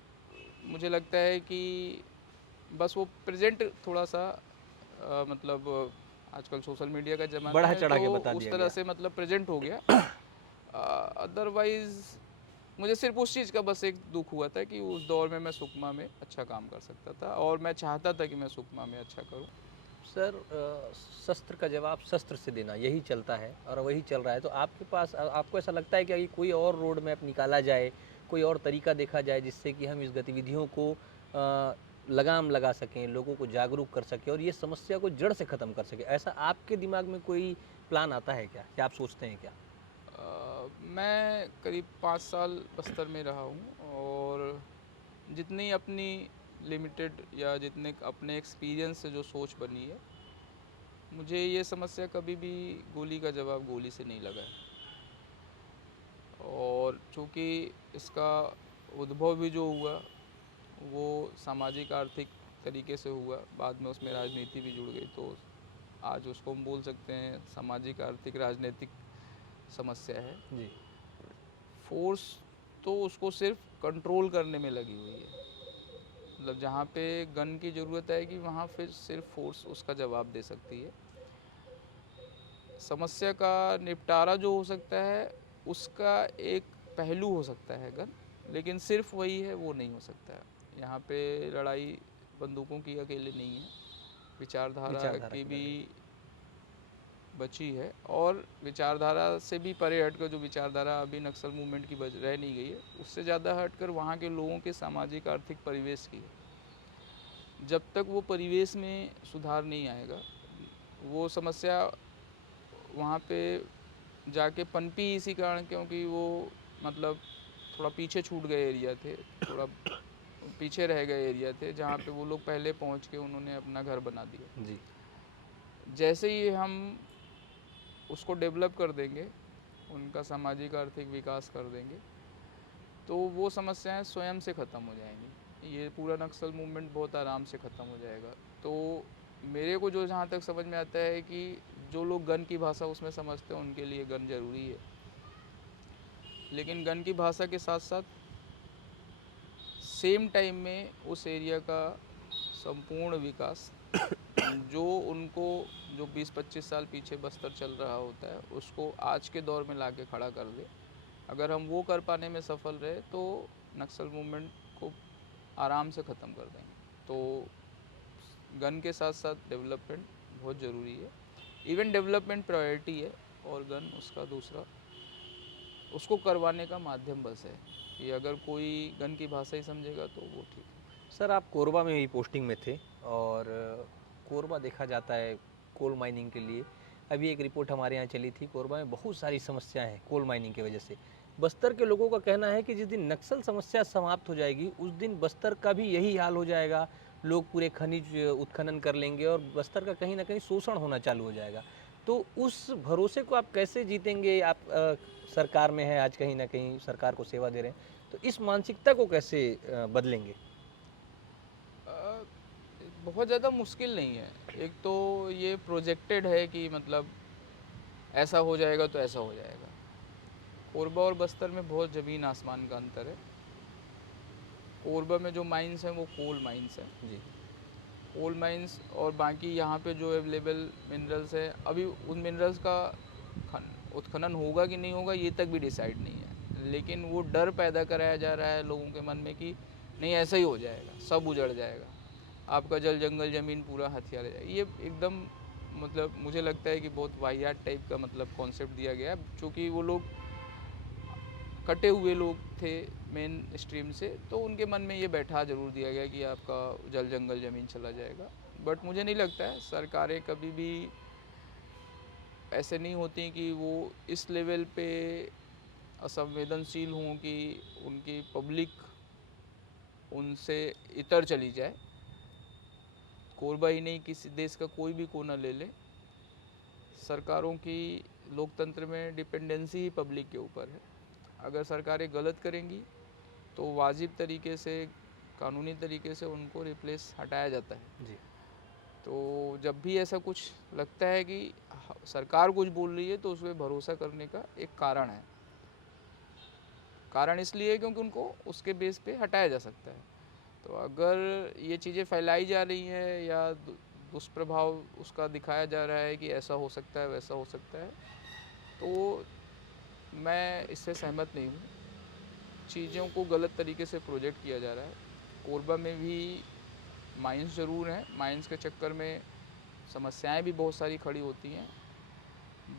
मुझे लगता है कि बस वो प्रेजेंट थोड़ा सा मतलब आजकल सोशल मीडिया का ज़माना बढ़ा है चढ़ा तो के बता उस दिया तरह गया। से मतलब प्रेजेंट हो गया। अदरवाइज़ मुझे सिर्फ उस चीज़ का बस एक दुख हुआ था कि उस दौर में मैं सुकमा में अच्छा काम कर सकता था और मैं चाहता था कि मैं सुकमा में अच्छा करूं। सर शस्त्र का जवाब शस्त्र से देना, यही चलता है और वही चल रहा है। तो आपके पास आपको ऐसा लगता है कि कोई और रोड मैप निकाला जाए, कोई और तरीका देखा जाए जिससे कि हम इस गतिविधियों को लगाम लगा सकें, लोगों को जागरूक कर सकें और ये समस्या को जड़ से ख़त्म कर सकें? ऐसा आपके दिमाग में कोई प्लान आता है क्या? क्या आप सोचते हैं क्या? मैं करीब 5 साल बस्तर में रहा हूं और जितनी अपनी लिमिटेड या जितने अपने एक्सपीरियंस से जो सोच बनी है, मुझे ये समस्या कभी भी गोली का जवाब गोली से नहीं लगा है। और चूँकि इसका उद्भव भी जो हुआ वो सामाजिक आर्थिक तरीके से हुआ, बाद में उसमें राजनीति भी जुड़ गई, तो आज उसको हम बोल सकते हैं सामाजिक आर्थिक राजनीतिक समस्या है। जी। फोर्स तो उसको सिर्फ कंट्रोल करने में लगी हुई है। मतलब जहाँ पे गन की ज़रूरत आएगी वहाँ फिर सिर्फ फोर्स उसका जवाब दे सकती है। समस्या का निपटारा जो हो सकता है उसका एक पहलू हो सकता है गन, लेकिन सिर्फ वही है वो नहीं हो सकता है। यहाँ पे लड़ाई बंदूकों की अकेले नहीं है, विचारधारा विचारधारा की की भी लड़ाई। बची है और विचारधारा से भी परे हटकर, जो विचारधारा अभी नक्सल मूवमेंट की रह नहीं गई है, उससे ज़्यादा हटकर वहाँ के लोगों के सामाजिक आर्थिक परिवेश की है। जब तक वो परिवेश में सुधार नहीं आएगा, वो समस्या वहाँ पे जाके पनपी इसी कारण, क्योंकि वो मतलब थोड़ा पीछे छूट गए एरिया थे, थोड़ा पीछे रह गए एरिया थे जहाँ पे वो लोग पहले पहुँच के उन्होंने अपना घर बना दिया। जी। जैसे ही हम उसको डेवलप कर देंगे, उनका सामाजिक आर्थिक विकास कर देंगे, तो वो समस्याएं स्वयं से ख़त्म हो जाएंगी। ये पूरा नक्सल मूवमेंट बहुत आराम से ख़त्म हो जाएगा। तो मेरे को जो जहाँ तक समझ में आता है कि जो लोग गन की भाषा उसमें समझते हैं उनके लिए गन ज़रूरी है, लेकिन गन की भाषा के साथ साथ सेम टाइम में उस एरिया का संपूर्ण विकास जो उनको जो 20-25 साल पीछे बस्तर चल रहा होता है उसको आज के दौर में लाके खड़ा कर दे। अगर हम वो कर पाने में सफल रहे तो नक्सल मूवमेंट को आराम से ख़त्म कर देंगे। तो गन के साथ साथ डेवलपमेंट बहुत ज़रूरी है। इवन डेवलपमेंट प्रायोरिटी है और गन उसका दूसरा, उसको करवाने का माध्यम बस है कि अगर कोई गन की भाषा ही समझेगा तो वो ठीक है। सर आप कोरबा में ही पोस्टिंग में थे और कोरबा देखा जाता है कोल माइनिंग के लिए। अभी एक रिपोर्ट हमारे यहाँ चली थी, कोरबा में बहुत सारी समस्याएं हैं कोल माइनिंग की वजह से। बस्तर के लोगों का कहना है कि जिस दिन नक्सल समस्या समाप्त हो जाएगी उस दिन बस्तर का भी यही हाल हो जाएगा। लोग पूरे खनिज उत्खनन कर लेंगे और बस्तर का कहीं ना कहीं शोषण होना चालू हो जाएगा। तो उस भरोसे को आप कैसे जीतेंगे? आप सरकार में हैं, आज कहीं ना कहीं सरकार को सेवा दे रहे हैं, तो इस मानसिकता को कैसे बदलेंगे? अ, बहुत ज़्यादा मुश्किल नहीं है। एक तो ये प्रोजेक्टेड है कि मतलब ऐसा हो जाएगा तो ऐसा हो जाएगा। कोरबा और बस्तर में बहुत ज़मीन आसमान का अंतर है। कोरबा में जो माइंस हैं वो कोल माइंस हैं, जी। कोल माइंस, और बाकी यहाँ पे जो अवेलेबल मिनरल्स हैं अभी उन मिनरल्स का उत्खनन होगा कि नहीं होगा ये तक भी डिसाइड नहीं है, लेकिन वो डर पैदा कराया जा रहा है लोगों के मन में कि नहीं ऐसा ही हो जाएगा, सब उजड़ जाएगा, आपका जल जंगल ज़मीन पूरा हथियार है। ये एकदम मतलब मुझे लगता है कि बहुत वाहियात टाइप का मतलब कॉन्सेप्ट दिया गया है, चूँकि वो लोग कटे हुए लोग थे मेन स्ट्रीम से, तो उनके मन में ये बैठा ज़रूर दिया गया कि आपका जल जंगल ज़मीन चला जाएगा। बट मुझे नहीं लगता है, सरकारें कभी भी ऐसे नहीं होती कि वो इस लेवल पे असंवेदनशील हों कि उनकी पब्लिक उनसे इतर चली जाए। कोरबा ही नहीं, किसी देश का कोई भी कोना ले ले, सरकारों की लोकतंत्र में डिपेंडेंसी ही पब्लिक के ऊपर है। अगर सरकारें गलत करेंगी तो वाजिब तरीके से, कानूनी तरीके से उनको रिप्लेस हटाया जाता है जी। तो जब भी ऐसा कुछ लगता है कि सरकार कुछ बोल रही है तो उस पर भरोसा करने का एक कारण है। कारण इसलिए है क्योंकि उनको उसके बेस पे हटाया जा सकता है। तो अगर ये चीज़ें फैलाई जा रही हैं या दुष्प्रभाव उसका दिखाया जा रहा है कि ऐसा हो सकता है वैसा हो सकता है, तो मैं इससे सहमत नहीं हूँ। चीज़ों को गलत तरीके से प्रोजेक्ट किया जा रहा है। कोरबा में भी माइंस ज़रूर हैं, माइंस के चक्कर में समस्याएं भी बहुत सारी खड़ी होती हैं,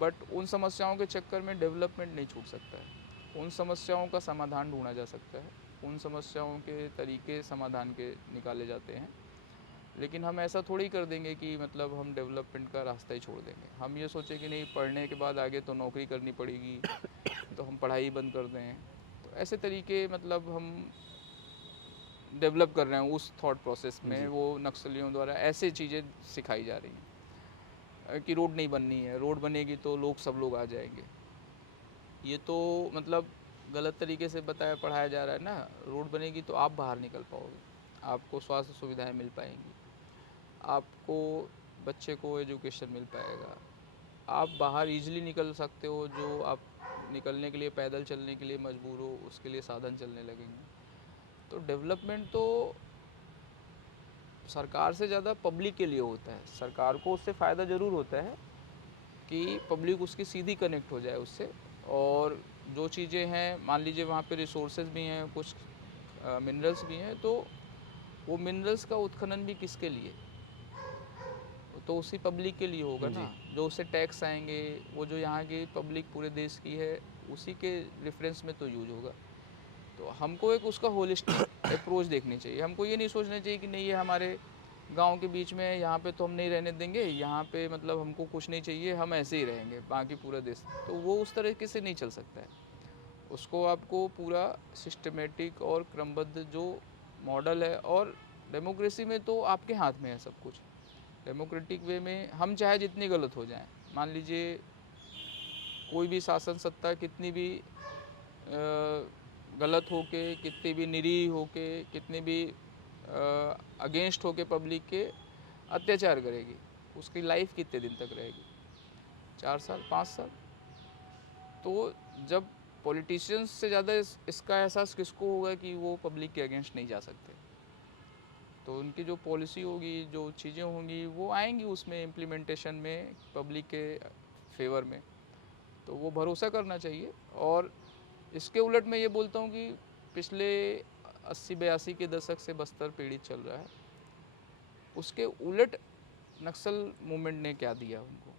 बट उन समस्याओं के चक्कर में डेवलपमेंट नहीं छूट सकता है। उन समस्याओं का समाधान ढूंढा जा सकता है, उन समस्याओं के तरीके समाधान के निकाले जाते हैं, लेकिन हम ऐसा थोड़ी कर देंगे कि मतलब हम डेवलपमेंट का रास्ता ही छोड़ देंगे। हम ये सोचें कि नहीं पढ़ने के बाद आगे तो नौकरी करनी पड़ेगी तो हम पढ़ाई बंद कर दें, तो ऐसे तरीके मतलब हम डेवलप कर रहे हैं उस थॉट प्रोसेस में। वो नक्सलियों द्वारा ऐसे चीज़ें सिखाई जा रही हैं कि रोड नहीं बननी है, रोड बनेगी तो लोग सब लोग आ जाएंगे। ये तो मतलब गलत तरीके से बताया पढ़ाया जा रहा है ना। रोड बनेगी तो आप बाहर निकल पाओगे, आपको स्वास्थ्य सुविधाएं मिल पाएंगी, आपको बच्चे को एजुकेशन मिल पाएगा, आप बाहर इजीली निकल सकते हो। जो आप निकलने के लिए पैदल चलने के लिए मजबूर हो उसके लिए साधन चलने लगेंगे। तो डेवलपमेंट तो सरकार से ज़्यादा पब्लिक के लिए होता है। सरकार को उससे फ़ायदा ज़रूर होता है कि पब्लिक उसकी सीधी कनेक्ट हो जाए उससे, और जो चीज़ें हैं मान लीजिए वहाँ पे रिसोर्सेज भी हैं, कुछ मिनरल्स भी हैं, तो वो मिनरल्स का उत्खनन भी किसके लिए, तो उसी पब्लिक के लिए होगा ना। जो उससे टैक्स आएंगे वो जो यहाँ की पब्लिक पूरे देश की है उसी के रेफरेंस में तो यूज होगा। तो हमको एक उसका होलिस्टिक अप्रोच देखनी चाहिए। हमको ये नहीं सोचना चाहिए कि नहीं ये हमारे गांव के बीच में है, यहाँ पे तो हम नहीं रहने देंगे, यहाँ पे मतलब हमको कुछ नहीं चाहिए, हम ऐसे ही रहेंगे बाकी पूरा देश। तो वो उस तरीके से नहीं चल सकता है। उसको आपको पूरा सिस्टमेटिक और क्रमबद्ध जो मॉडल है, और डेमोक्रेसी में तो आपके हाथ में है सब कुछ। डेमोक्रेटिक वे में हम चाहे जितनी गलत हो जाएं, मान लीजिए कोई भी शासन सत्ता कितनी भी गलत होके, कितनी भी निरीह होके, कितनी भी अगेंस्ट होके पब्लिक के अत्याचार करेगी, उसकी लाइफ कितने दिन तक रहेगी? 4 साल 5 साल। तो जब पॉलिटिशियंस से ज़्यादा इसका एहसास किसको होगा कि वो पब्लिक के अगेंस्ट नहीं जा सकते, तो उनकी जो पॉलिसी होगी, जो चीज़ें होंगी वो आएंगी उसमें इम्प्लीमेंटेशन में पब्लिक के फेवर में। तो वो भरोसा करना चाहिए। और इसके उलट मैं ये बोलता हूँ कि पिछले 80-82 के दशक से बस्तर पीड़ित चल रहा है, उसके उलट नक्सल मूवमेंट ने क्या दिया उनको?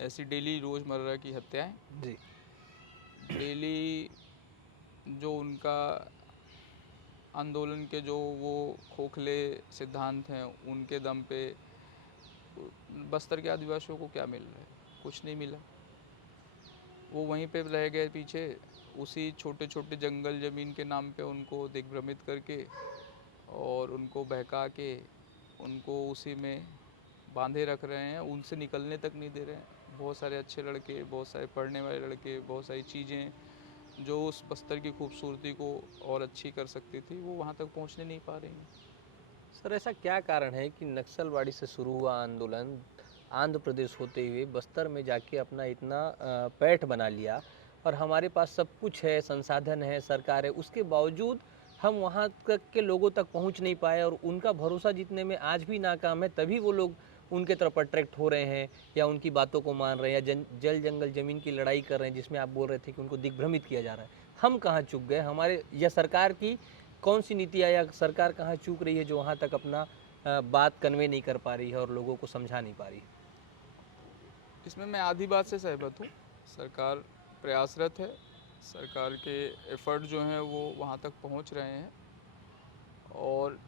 ऐसी डेली रोज़मर्रा की हत्याएं, जी। डेली जो उनका आंदोलन के जो वो खोखले सिद्धांत हैं उनके दम पे बस्तर के आदिवासियों को क्या मिल रहा है? कुछ नहीं मिला। वो वहीं पे रह गए पीछे, उसी छोटे छोटे जंगल ज़मीन के नाम पे उनको दिग्भ्रमित करके और उनको बहका के उनको उसी में बांधे रख रहे हैं, उनसे निकलने तक नहीं दे रहे हैं। बहुत सारे अच्छे लड़के, बहुत सारे पढ़ने वाले लड़के, बहुत सारी चीज़ें जो उस बस्तर की खूबसूरती को और अच्छी कर सकती थी, वो वहाँ तक पहुँचने नहीं पा रही हैं। सर ऐसा क्या कारण है कि नक्सलवाड़ी से शुरू हुआ आंदोलन आंध्र प्रदेश होते हुए बस्तर में जाके अपना इतना पैठ बना लिया, और हमारे पास सब कुछ है, संसाधन है, सरकार है, उसके बावजूद हम वहाँ तक के लोगों तक पहुँच नहीं पाए और उनका भरोसा जीतने में आज भी नाकाम है। तभी वो लोग उनके तरफ अट्रैक्ट हो रहे हैं या उनकी बातों को मान रहे हैं या जल जंगल ज़मीन की लड़ाई कर रहे हैं, जिसमें आप बोल रहे थे कि उनको दिग्भ्रमित किया जा रहा है। हम कहाँ चूक गए, हमारे या सरकार की कौन सी नीतियाँ या सरकार कहाँ चूक रही है जो वहाँ तक अपना बात कन्वे नहीं कर पा रही है और लोगों को समझा नहीं पा रही है? इसमें मैं आधी बात से सहमत हूँ। सरकार प्रयासरत है, सरकार के एफर्ट जो हैं वो वहाँ तक पहुँच रहे हैं, और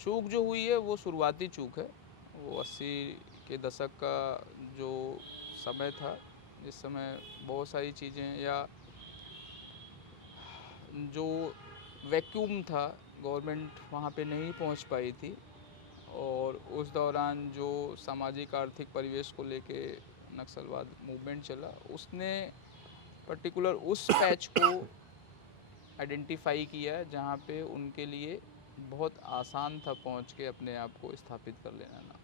चूक जो हुई है वो शुरुआती चूक है। वो 80 के दशक का जो समय था, जिस समय बहुत सारी चीज़ें या जो वैक्यूम था, गवर्नमेंट वहाँ पे नहीं पहुँच पाई थी, और उस दौरान जो सामाजिक आर्थिक परिवेश को लेके नक्सलवाद मूवमेंट चला, उसने पर्टिकुलर उस पैच को आइडेंटिफाई किया जहाँ पे उनके लिए बहुत आसान था पहुँच के अपने आप को स्थापित कर लेना ना।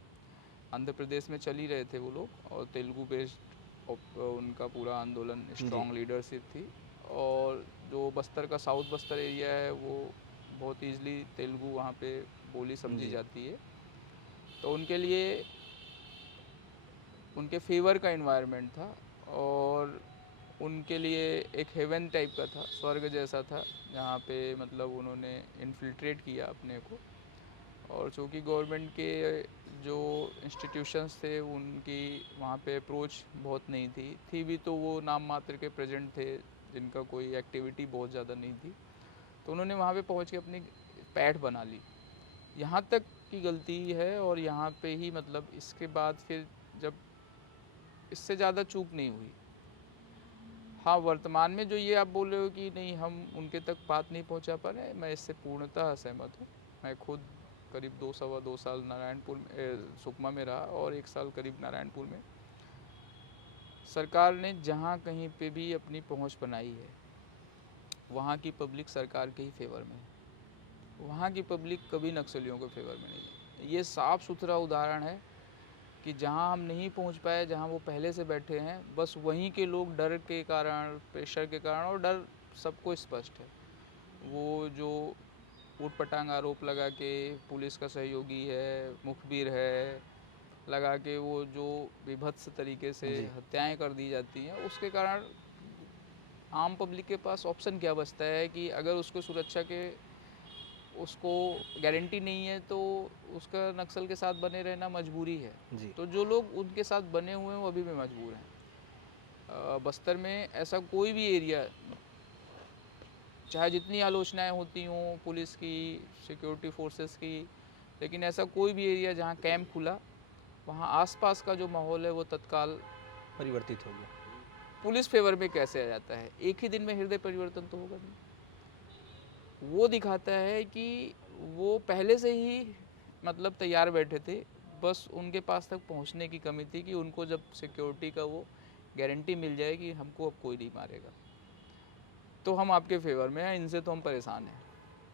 आंध्र प्रदेश में चल ही रहे थे वो लोग, और तेलुगु बेस्ड उनका पूरा आंदोलन, स्ट्रॉन्ग लीडरशिप थी। और जो बस्तर का साउथ बस्तर एरिया है वो बहुत ईजिली तेलुगु वहाँ पे बोली समझी जाती है, तो उनके लिए उनके फेवर का इन्वायरमेंट था, और उनके लिए एक हेवन टाइप का था, स्वर्ग जैसा था, जहाँ पे मतलब उन्होंने इन्फिल्ट्रेट किया अपने को। और चूँकि गवर्नमेंट के जो इंस्टीट्यूशंस थे उनकी वहाँ पे अप्रोच बहुत नहीं थी भी तो वो नाम मात्र के प्रेजेंट थे, जिनका कोई एक्टिविटी बहुत ज़्यादा नहीं थी, तो उन्होंने वहाँ पे पहुँच के अपनी पैठ बना ली। यहाँ तक की गलती है, और यहाँ पे ही मतलब इसके बाद फिर जब इससे ज़्यादा चूक नहीं हुई। हाँ, वर्तमान में जो ये आप बोल रहे हो कि नहीं हम उनके तक बात नहीं पहुँचा पा रहे, मैं इससे पूर्णतः असहमत हूँ। मैं खुद करीब 2 साल नारायणपुर में सुकमा में रहा, और 1 साल करीब नारायणपुर में। सरकार ने जहाँ कहीं पे भी अपनी पहुँच बनाई है, वहाँ की पब्लिक सरकार के ही फेवर में है। वहाँ की पब्लिक कभी नक्सलियों के फेवर में नहीं है। ये साफ़ सुथरा उदाहरण है कि जहाँ हम नहीं पहुँच पाए, जहाँ वो पहले से बैठे हैं, बस वहीं के लोग डर के कारण, प्रेशर के कारण, और डर सबको स्पष्ट है, वो जो ऊट-पटांग आरोप लगा के पुलिस का सहयोगी है, मुखबिर है, लगा के वो जो विभत्स तरीके से हत्याएं कर दी जाती हैं, उसके कारण आम पब्लिक के पास ऑप्शन क्या बचता है कि अगर उसको सुरक्षा के उसको गारंटी नहीं है तो उसका नक्सल के साथ बने रहना मजबूरी है। तो जो लोग उनके साथ बने हुए हैं वो अभी भी मजबूर हैं। बस्तर में ऐसा कोई भी एरिया, चाहे जितनी आलोचनाएं होती हों पुलिस की, सिक्योरिटी फोर्सेस की, लेकिन ऐसा कोई भी एरिया जहां कैंप खुला, वहां आसपास का जो माहौल है वो तत्काल परिवर्तित हो गया। पुलिस फेवर में कैसे आ जाता है? एक ही दिन में हृदय परिवर्तन तो होगा नहीं। वो दिखाता है कि वो पहले से ही मतलब तैयार बैठे थे, बस उनके पास तक पहुंचने की कमी थी कि उनको जब सिक्योरिटी का वो गारंटी मिल जाए कि हमको अब कोई नहीं मारेगा, तो हम आपके फेवर में हैं, इनसे तो हम परेशान हैं।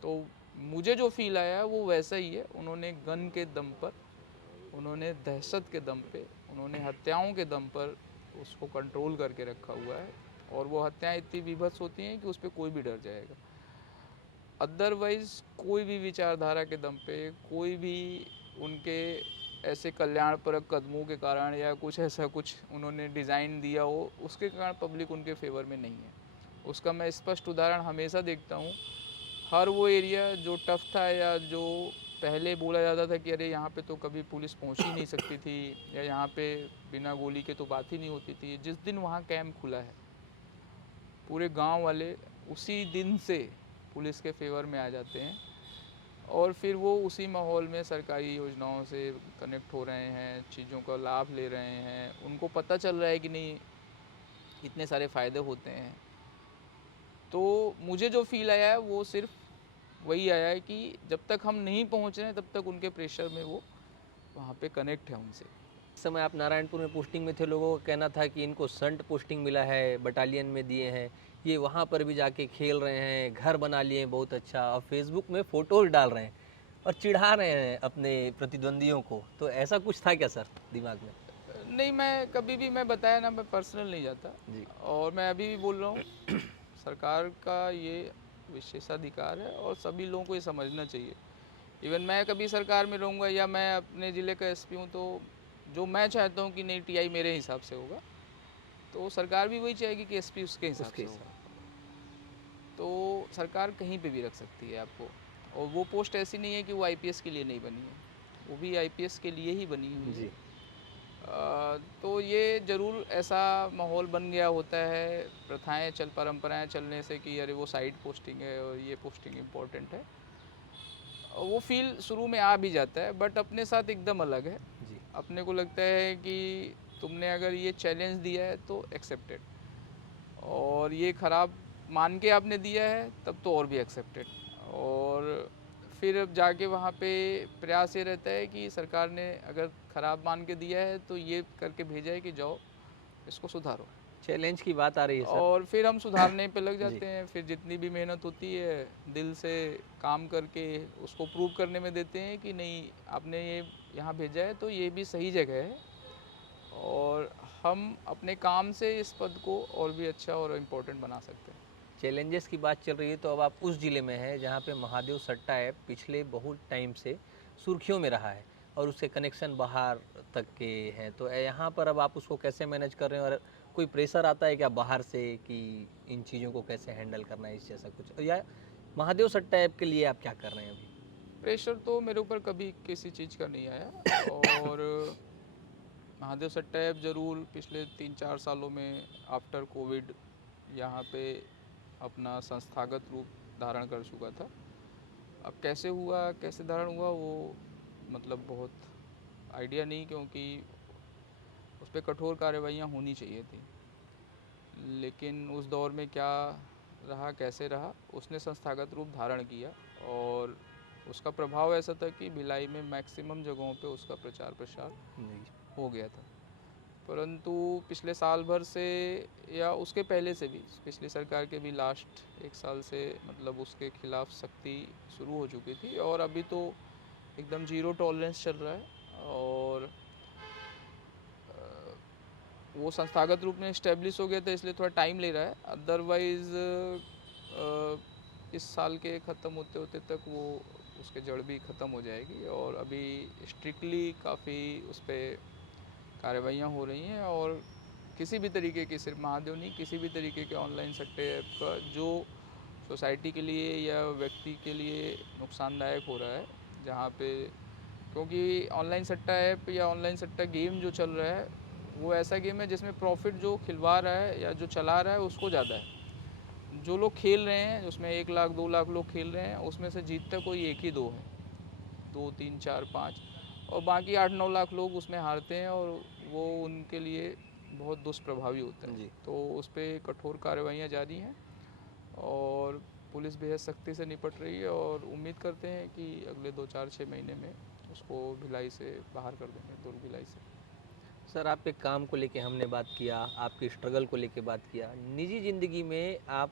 तो मुझे जो फील आया वो वैसा ही है। उन्होंने गन के दम पर, उन्होंने दहशत के दम पे, उन्होंने हत्याओं के दम पर उसको कंट्रोल करके रखा हुआ है, और वो हत्याएं इतनी विभत्स होती हैं कि उस पर कोई भी डर जाएगा। अदरवाइज़ कोई भी विचारधारा के दम पे, कोई भी उनके ऐसे कल्याणपरक कदमों के कारण या कुछ ऐसा कुछ उन्होंने डिज़ाइन दिया हो, उसके कारण पब्लिक उनके फेवर में नहीं है। उसका मैं स्पष्ट उदाहरण हमेशा देखता हूँ। हर वो एरिया जो टफ था, या जो पहले बोला जाता था कि अरे यहाँ पे तो कभी पुलिस पहुँच ही नहीं सकती थी, या यहाँ पे बिना गोली के तो बात ही नहीं होती थी, जिस दिन वहाँ कैंप खुला है, पूरे गांव वाले उसी दिन से पुलिस के फेवर में आ जाते हैं, और फिर वो उसी माहौल में सरकारी योजनाओं से कनेक्ट हो रहे हैं, चीज़ों का लाभ ले रहे हैं, उनको पता चल रहा है कि नहीं इतने सारे फ़ायदे होते हैं। तो मुझे जो फील आया है वो सिर्फ वही आया है कि जब तक हम नहीं पहुंच रहे हैं तब तक उनके प्रेशर में वो वहाँ पे कनेक्ट है उनसे। इस समय आप नारायणपुर में पोस्टिंग में थे, लोगों का कहना था कि इनको संट पोस्टिंग मिला है, बटालियन में दिए हैं, ये वहाँ पर भी जाके खेल रहे हैं, घर बना लिए हैं बहुत अच्छा, और फेसबुक में फ़ोटोज़ डाल रहे हैं और चिढ़ा रहे हैं अपने प्रतिद्वंदियों को। तो ऐसा कुछ था क्या सर दिमाग में? नहीं, मैं कभी भी, मैं बताया ना, मैं पर्सनल नहीं जाता, जी। और मैं अभी भी बोल रहा हूँ सरकार का ये विशेषाधिकार है और सभी लोगों को ये समझना चाहिए। इवन मैं कभी सरकार में रहूँगा या मैं अपने ज़िले का एसपी हूँ, तो जो मैं चाहता हूँ कि नहीं टीआई मेरे हिसाब से होगा, तो सरकार भी वही चाहेगी कि एसपी उसके हिसाब उसके से हिसाब होगा। तो सरकार कहीं पे भी रख सकती है आपको, और वो पोस्ट ऐसी नहीं है कि वो आईपीएस के लिए नहीं बनी है, वो भी आईपीएस के लिए ही बनी हुई है। जी। तो ये ज़रूर ऐसा माहौल बन गया होता है, प्रथाएं परंपराएं चलने से कि अरे वो साइड पोस्टिंग है और ये पोस्टिंग इम्पोर्टेंट है, वो फील शुरू में आ भी जाता है, बट अपने साथ एकदम अलग है। जी। अपने को लगता है कि तुमने अगर ये चैलेंज दिया है तो एक्सेप्टेड, और ये ख़राब मान के आपने दिया है तब तो और भी एक्सेप्टेड। और फिर अब जाके वहाँ पे प्रयास ये रहता है कि सरकार ने अगर ख़राब मान के दिया है तो ये करके भेजा है कि जाओ इसको सुधारो, चैलेंज की बात आ रही है सर। और फिर हम सुधारने पे लग जी। जाते हैं। फिर जितनी भी मेहनत होती है दिल से काम करके उसको प्रूव करने में देते हैं कि नहीं आपने ये यहाँ भेजा है तो ये भी सही जगह है, और हम अपने काम से इस पद को और भी अच्छा और इम्पोर्टेंट बना सकते हैं। चैलेंजेस की बात चल रही है तो अब आप उस ज़िले में हैं जहाँ पे महादेव सट्टा ऐप पिछले बहुत टाइम से सुर्खियों में रहा है और उसके कनेक्शन बाहर तक के हैं, तो यहाँ पर अब आप उसको कैसे मैनेज कर रहे हैं और कोई प्रेशर आता है क्या बाहर से कि इन चीज़ों को कैसे हैंडल करना है, इस जैसा कुछ, या महादेव सट्टा ऐप के लिए आप क्या कर रहे हैं अभी? प्रेशर तो मेरे ऊपर कभी किसी चीज़ का नहीं आया, और महादेव सट्टा ऐप ज़रूर पिछले 3-4 सालों में आफ्टर कोविड यहाँ पे अपना संस्थागत रूप धारण कर चुका था। अब कैसे हुआ, कैसे धारण हुआ, वो मतलब बहुत आइडिया नहीं, क्योंकि उस पर कठोर कार्रवाइयाँ होनी चाहिए थी, लेकिन उस दौर में क्या रहा, कैसे रहा, उसने संस्थागत रूप धारण किया, और उसका प्रभाव ऐसा था कि भिलाई में मैक्सिमम जगहों पे उसका प्रचार प्रसार जी। हो गया था। परंतु पिछले साल भर से, या उसके पहले से भी, पिछली सरकार के भी लास्ट 1 साल से मतलब उसके खिलाफ सख्ती शुरू हो चुकी थी, और अभी तो एकदम ज़ीरो टॉलरेंस चल रहा है, और वो संस्थागत रूप में इस्टेब्लिश हो गया था इसलिए थोड़ा टाइम ले रहा है। अदरवाइज़ इस साल के ख़त्म होते होते तक वो उसके जड़ भी ख़त्म हो जाएगी, और अभी स्ट्रिक्टली काफ़ी उस पर कार्रवाइयाँ हो रही हैं, और किसी भी तरीके की, सिर्फ महादेव नहीं, किसी भी तरीके के ऑनलाइन सट्टे ऐप का जो सोसाइटी के लिए या व्यक्ति के लिए नुकसानदायक हो रहा है, जहाँ पे, क्योंकि ऑनलाइन सट्टा ऐप या ऑनलाइन सट्टा गेम जो चल रहा है वो ऐसा गेम है जिसमें प्रॉफिट जो खिलवा रहा है या जो चला रहा है उसको ज़्यादा है। जो लोग खेल रहे हैं उसमें 1 लाख 2 लाख लोग खेल रहे हैं, उसमें से जीतता कोई एक ही दो है, 2 3 4 5, और बाकी 8 9 लाख लोग उसमें हारते हैं, और वो उनके लिए बहुत दुष्प्रभावी होता है। जी। तो उस पर कठोर कार्रवाइयाँ जारी हैं, और पुलिस बेहद सख्ती से निपट रही है, और उम्मीद करते हैं कि अगले 2 4 6 महीने में उसको भिलाई से बाहर कर देंगे, दुर्ग भिलाई से। सर आपके काम को लेके हमने बात किया, आपकी स्ट्रगल को लेके बात किया, निजी ज़िंदगी में आप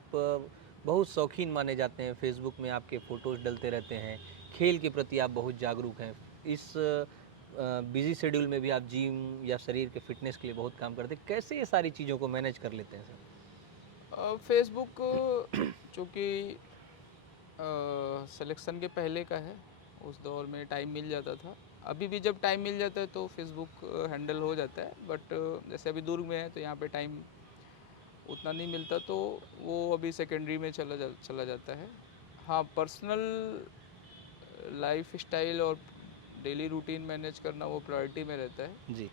बहुत शौकीन माने जाते हैं, फेसबुक में आपके फ़ोटोज़ डलते रहते हैं, खेल के प्रति आप बहुत जागरूक हैं, इस बिज़ी शेड्यूल में भी आप जिम या शरीर के फिटनेस के लिए बहुत काम करते हैं, कैसे ये सारी चीज़ों को मैनेज कर लेते हैं सर? फेसबुक चूँकि सिलेक्शन के पहले का है, उस दौर में टाइम मिल जाता था। अभी भी जब टाइम मिल जाता है तो फेसबुक हैंडल हो जाता है, बट जैसे अभी दुर्ग में है तो यहाँ पे टाइम उतना नहीं मिलता, तो वो अभी सेकेंडरी में चला जाता है। हाँ, पर्सनल लाइफ स्टाइल और डेली रूटीन मैनेज करना वो प्रायोरिटी में रहता है। जी।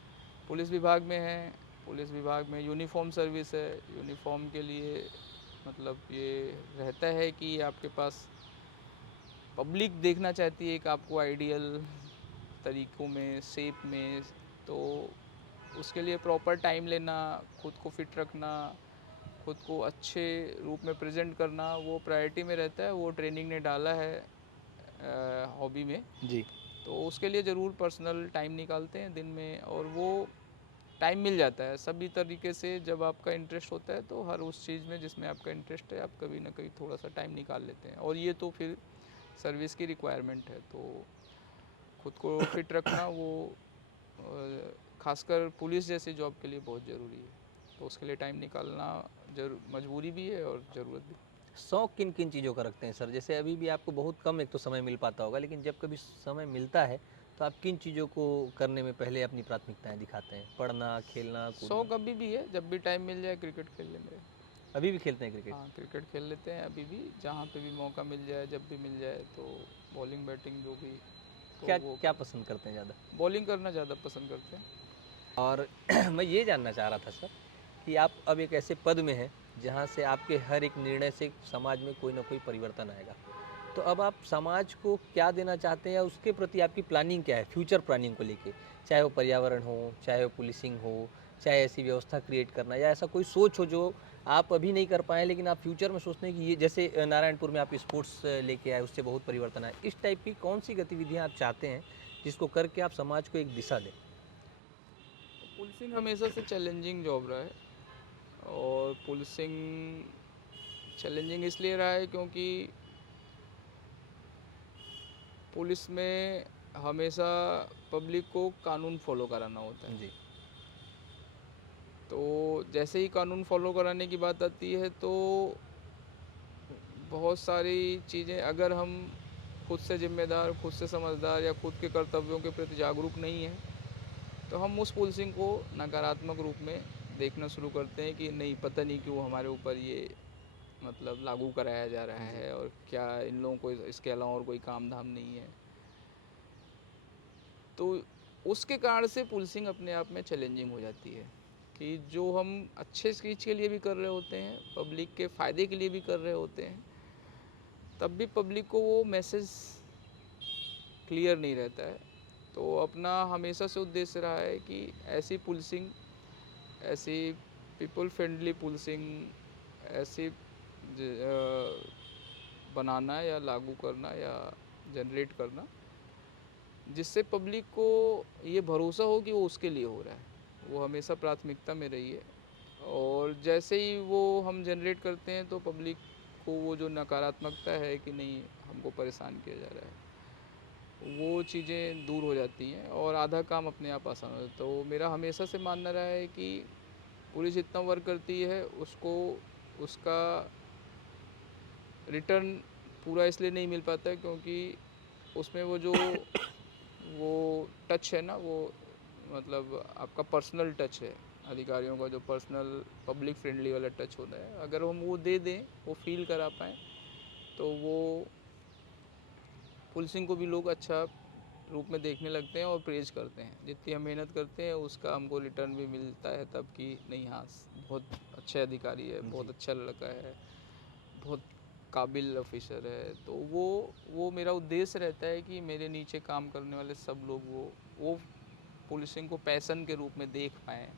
पुलिस विभाग में है, पुलिस विभाग में यूनिफॉर्म सर्विस है, यूनिफॉर्म के लिए मतलब ये रहता है कि आपके पास पब्लिक देखना चाहती है एक आपको आइडियल तरीक़ों में, शेप में, तो उसके लिए प्रॉपर टाइम लेना, खुद को फिट रखना, खुद को अच्छे रूप में प्रेजेंट करना, वो प्रायोरिटी में रहता है। वो ट्रेनिंग ने डाला है हॉबी में, जी। तो उसके लिए ज़रूर पर्सनल टाइम निकालते हैं दिन में, और वो टाइम मिल जाता है सभी तरीके से। जब आपका इंटरेस्ट होता है तो हर उस चीज़ में जिसमें आपका इंटरेस्ट है आप कभी ना कभी थोड़ा सा टाइम निकाल लेते हैं, और ये तो फिर सर्विस की रिक्वायरमेंट है। तो खुद को फिट रखना वो खासकर पुलिस जैसी जॉब के लिए बहुत ज़रूरी है, तो उसके लिए टाइम निकालना मजबूरी भी है और ज़रूरत भी। शौक किन किन चीज़ों का रखते हैं सर? जैसे अभी भी आपको बहुत कम एक तो समय मिल पाता होगा, लेकिन जब कभी समय मिलता है तो आप किन चीज़ों को करने में पहले अपनी प्राथमिकताएं दिखाते हैं? पढ़ना, खेलना, कूदना? शौक अभी भी है, जब भी टाइम मिल जाए क्रिकेट खेल लेंगे। अभी भी खेलते हैं क्रिकेट? हाँ, क्रिकेट खेल लेते हैं अभी भी, जहाँ पे भी मौका मिल जाए, जब भी मिल जाए, तो बॉलिंग बैटिंग जो भी, तो क्या वो क्या पसंद करते हैं ज़्यादा? बॉलिंग करना ज़्यादा पसंद करते हैं। और मैं ये जानना चाह रहा था सर कि आप अब एक ऐसे पद में हैं जहाँ से आपके हर एक निर्णय से समाज में कोई ना कोई परिवर्तन आएगा। तो अब आप समाज को क्या देना चाहते हैं या उसके प्रति आपकी प्लानिंग क्या है, फ्यूचर प्लानिंग को लेके? चाहे वो पर्यावरण हो, चाहे वो पुलिसिंग हो, चाहे ऐसी व्यवस्था क्रिएट करना, या ऐसा कोई सोच हो जो आप अभी नहीं कर पाए लेकिन आप फ्यूचर में सोचते हैं कि ये, जैसे नारायणपुर में आप स्पोर्ट्स लेके आए, उससे बहुत परिवर्तन आए, इस टाइप की कौन सी गतिविधियाँ आप चाहते हैं जिसको करके आप समाज को एक दिशा दें? पुलिसिंग हमेशा से चैलेंजिंग जॉब रहा है, और पुलिसिंग चैलेंजिंग इसलिए रहा है क्योंकि पुलिस में हमेशा पब्लिक को कानून फॉलो कराना होता है। जी। तो जैसे ही कानून फॉलो कराने की बात आती है, तो बहुत सारी चीज़ें, अगर हम खुद से जिम्मेदार, खुद से समझदार, या खुद के कर्तव्यों के प्रति जागरूक नहीं हैं, तो हम उस पुलिसिंग को नकारात्मक रूप में देखना शुरू करते हैं कि नहीं, पता नहीं क्यों हमारे ऊपर ये मतलब लागू कराया जा रहा जी। है, और क्या इन लोगों को इसके अलावा और कोई काम धाम नहीं है। तो उसके कारण से पुलिसिंग अपने आप में चैलेंजिंग हो जाती है, कि जो हम अच्छे चीज़ के लिए भी कर रहे होते हैं, पब्लिक के फ़ायदे के लिए भी कर रहे होते हैं, तब भी पब्लिक को वो मैसेज क्लियर नहीं रहता है। तो अपना हमेशा से उद्देश्य रहा है कि ऐसी पुलिसिंग, ऐसी पीपल फ्रेंडली पुलिसिंग, ऐसी बनाना या लागू करना या जनरेट करना, जिससे पब्लिक को ये भरोसा हो कि वो उसके लिए हो रहा है। वो हमेशा प्राथमिकता में रही है, और जैसे ही वो हम जनरेट करते हैं, तो पब्लिक को वो जो नकारात्मकता है कि नहीं, हमको परेशान किया जा रहा है, वो चीज़ें दूर हो जाती हैं, और आधा काम अपने आप आसान हो जाता है। तो मेरा हमेशा से मानना रहा है कि पुलिस जितना वर्क करती है, उसको उसका रिटर्न पूरा इसलिए नहीं मिल पाता है क्योंकि उसमें वो टच है ना, वो मतलब आपका पर्सनल टच है, अधिकारियों का जो पर्सनल पब्लिक फ्रेंडली वाला टच होता है, अगर हम वो दे दें, वो फील करा पाएँ, तो वो पुलिसिंग को भी लोग अच्छा रूप में देखने लगते हैं और प्रेज़ करते हैं। जितनी हम मेहनत करते हैं, उसका हमको रिटर्न भी मिलता है तब, कि नहीं, हाँ, बहुत अच्छे अधिकारी है, बहुत जी। अच्छा लड़का है, बहुत काबिल ऑफिसर है। तो वो मेरा उद्देश्य रहता है कि मेरे नीचे काम करने वाले सब लोग वो पुलिसिंग को पैशन के रूप में देख पाएँ।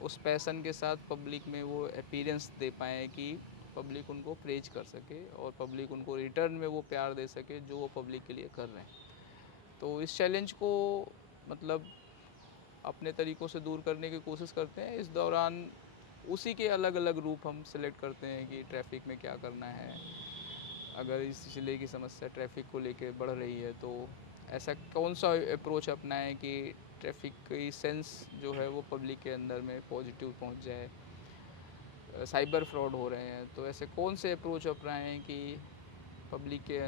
उस पैशन के साथ पब्लिक में वो अपीयरेंस दे पाएँ कि पब्लिक उनको प्रेज कर सके, और पब्लिक उनको रिटर्न में वो प्यार दे सके जो वो पब्लिक के लिए कर रहे हैं। तो इस चैलेंज को मतलब अपने तरीक़ों से दूर करने की कोशिश करते हैं। इस दौरान उसी के अलग-अलग रूप हम सेलेक्ट करते हैं कि ट्रैफ़िक में क्या करना है। अगर इस ज़िले की समस्या ट्रैफ़िक को लेके बढ़ रही है, तो ऐसा कौन-सा अप्रोच अपनाएँ कि ट्रैफ़िक की सेंस जो है वो पब्लिक के अंदर में पॉजिटिव पहुंच जाए। साइबर फ्रॉड हो रहे हैं, तो ऐसे कौन से अप्रोच अपनाएँ कि पब्लिक के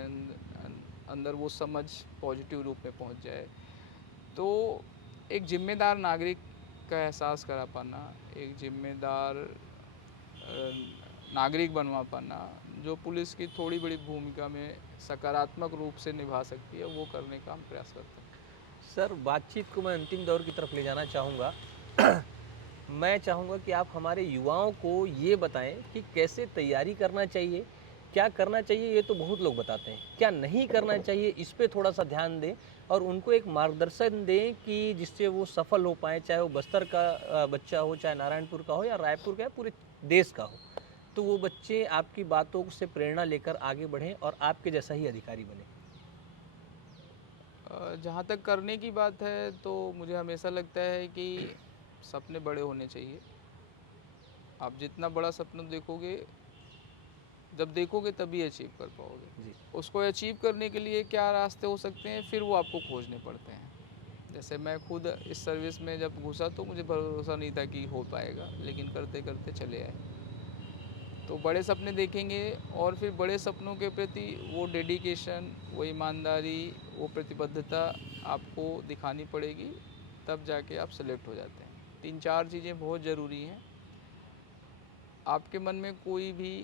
अंदर वो समझ पॉजिटिव रूप में पहुंच जाए। तो एक ज़िम्मेदार नागरिक का एहसास करा पाना, एक ज़िम्मेदार नागरिक बनवा पाना, जो पुलिस की थोड़ी बड़ी भूमिका में सकारात्मक रूप से निभा सकती है, वो करने का हम प्रयास करते हैं। सर, बातचीत को मैं अंतिम दौर की तरफ ले जाना चाहूँगा। मैं चाहूँगा कि आप हमारे युवाओं को ये बताएं कि कैसे तैयारी करना चाहिए, क्या करना चाहिए ये तो बहुत लोग बताते हैं, क्या नहीं करना चाहिए इस पे थोड़ा-सा ध्यान दें और उनको एक मार्गदर्शन दें कि जिससे वो सफल हो पाएँ, चाहे वो बस्तर का बच्चा हो, चाहे नारायणपुर का हो या रायपुर का या पूरे देश का हो। तो वो बच्चे आपकी बातों से प्रेरणा लेकर आगे बढ़ें और आपके जैसा ही अधिकारी बनें। जहाँ तक करने की बात है, तो मुझे हमेशा लगता है कि सपने बड़े होने चाहिए। आप जितना बड़ा सपना देखोगे, जब देखोगे तभी अचीव कर पाओगे। जी। उसको अचीव करने के लिए क्या रास्ते हो सकते हैं, फिर वो आपको खोजने पड़ते हैं। जैसे मैं खुद इस सर्विस में जब घुसा, तो मुझे भरोसा नहीं था कि हो पाएगा, लेकिन करते करते चले आए। तो बड़े सपने देखेंगे, और फिर बड़े सपनों के प्रति वो डेडिकेशन, वो ईमानदारी, वो प्रतिबद्धता आपको दिखानी पड़ेगी, तब जाके आप सेलेक्ट हो जाते हैं। 3-4 चीज़ें बहुत ज़रूरी हैं। आपके मन में कोई भी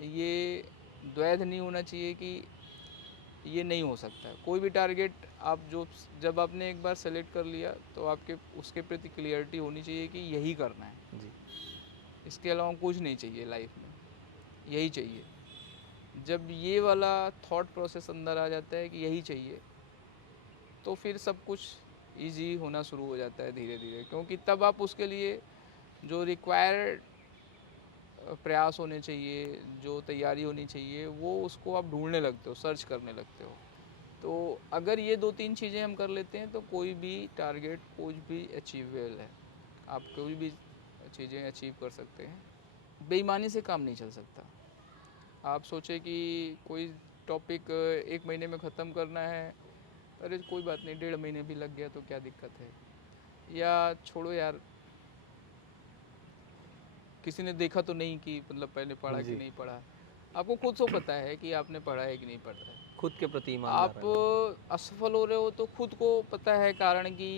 ये द्वैध नहीं होना चाहिए कि ये नहीं हो सकता है। कोई भी टारगेट आप जब आपने एक बार सेलेक्ट कर लिया तो आपके उसके प्रति क्लियरिटी होनी चाहिए कि यही करना है। जी। इसके अलावा कुछ नहीं चाहिए लाइफ में, यही चाहिए। जब ये वाला थॉट प्रोसेस अंदर आ जाता है कि यही चाहिए, तो फिर सब कुछ ईजी होना शुरू हो जाता है धीरे धीरे, क्योंकि तब आप उसके लिए जो रिक्वायर्ड प्रयास होने चाहिए, जो तैयारी होनी चाहिए, वो उसको आप ढूंढने लगते हो, सर्च करने लगते हो। तो अगर ये 2-3 चीज़ें हम कर लेते हैं तो कोई भी टारगेट, कुछ भी अचीवेबल है। आप कोई भी चीज़ें अचीव कर सकते हैं। बेईमानी से काम नहीं चल सकता। आप सोचे कि कोई टॉपिक 1 महीने में ख़त्म करना है, अरे कोई बात नहीं, 1.5 महीने भी लग गया तो क्या दिक्कत है। या छोड़ो यार, किसी ने देखा तो नहीं कि मतलब पहले पढ़ा कि जी। नहीं पढ़ा। आपको खुद को पता है कि आपने पढ़ा है कि नहीं पढ़ा है। खुद के प्रति ईमानदार आप रहना। असफल हो रहे हो तो खुद को पता है कारण कि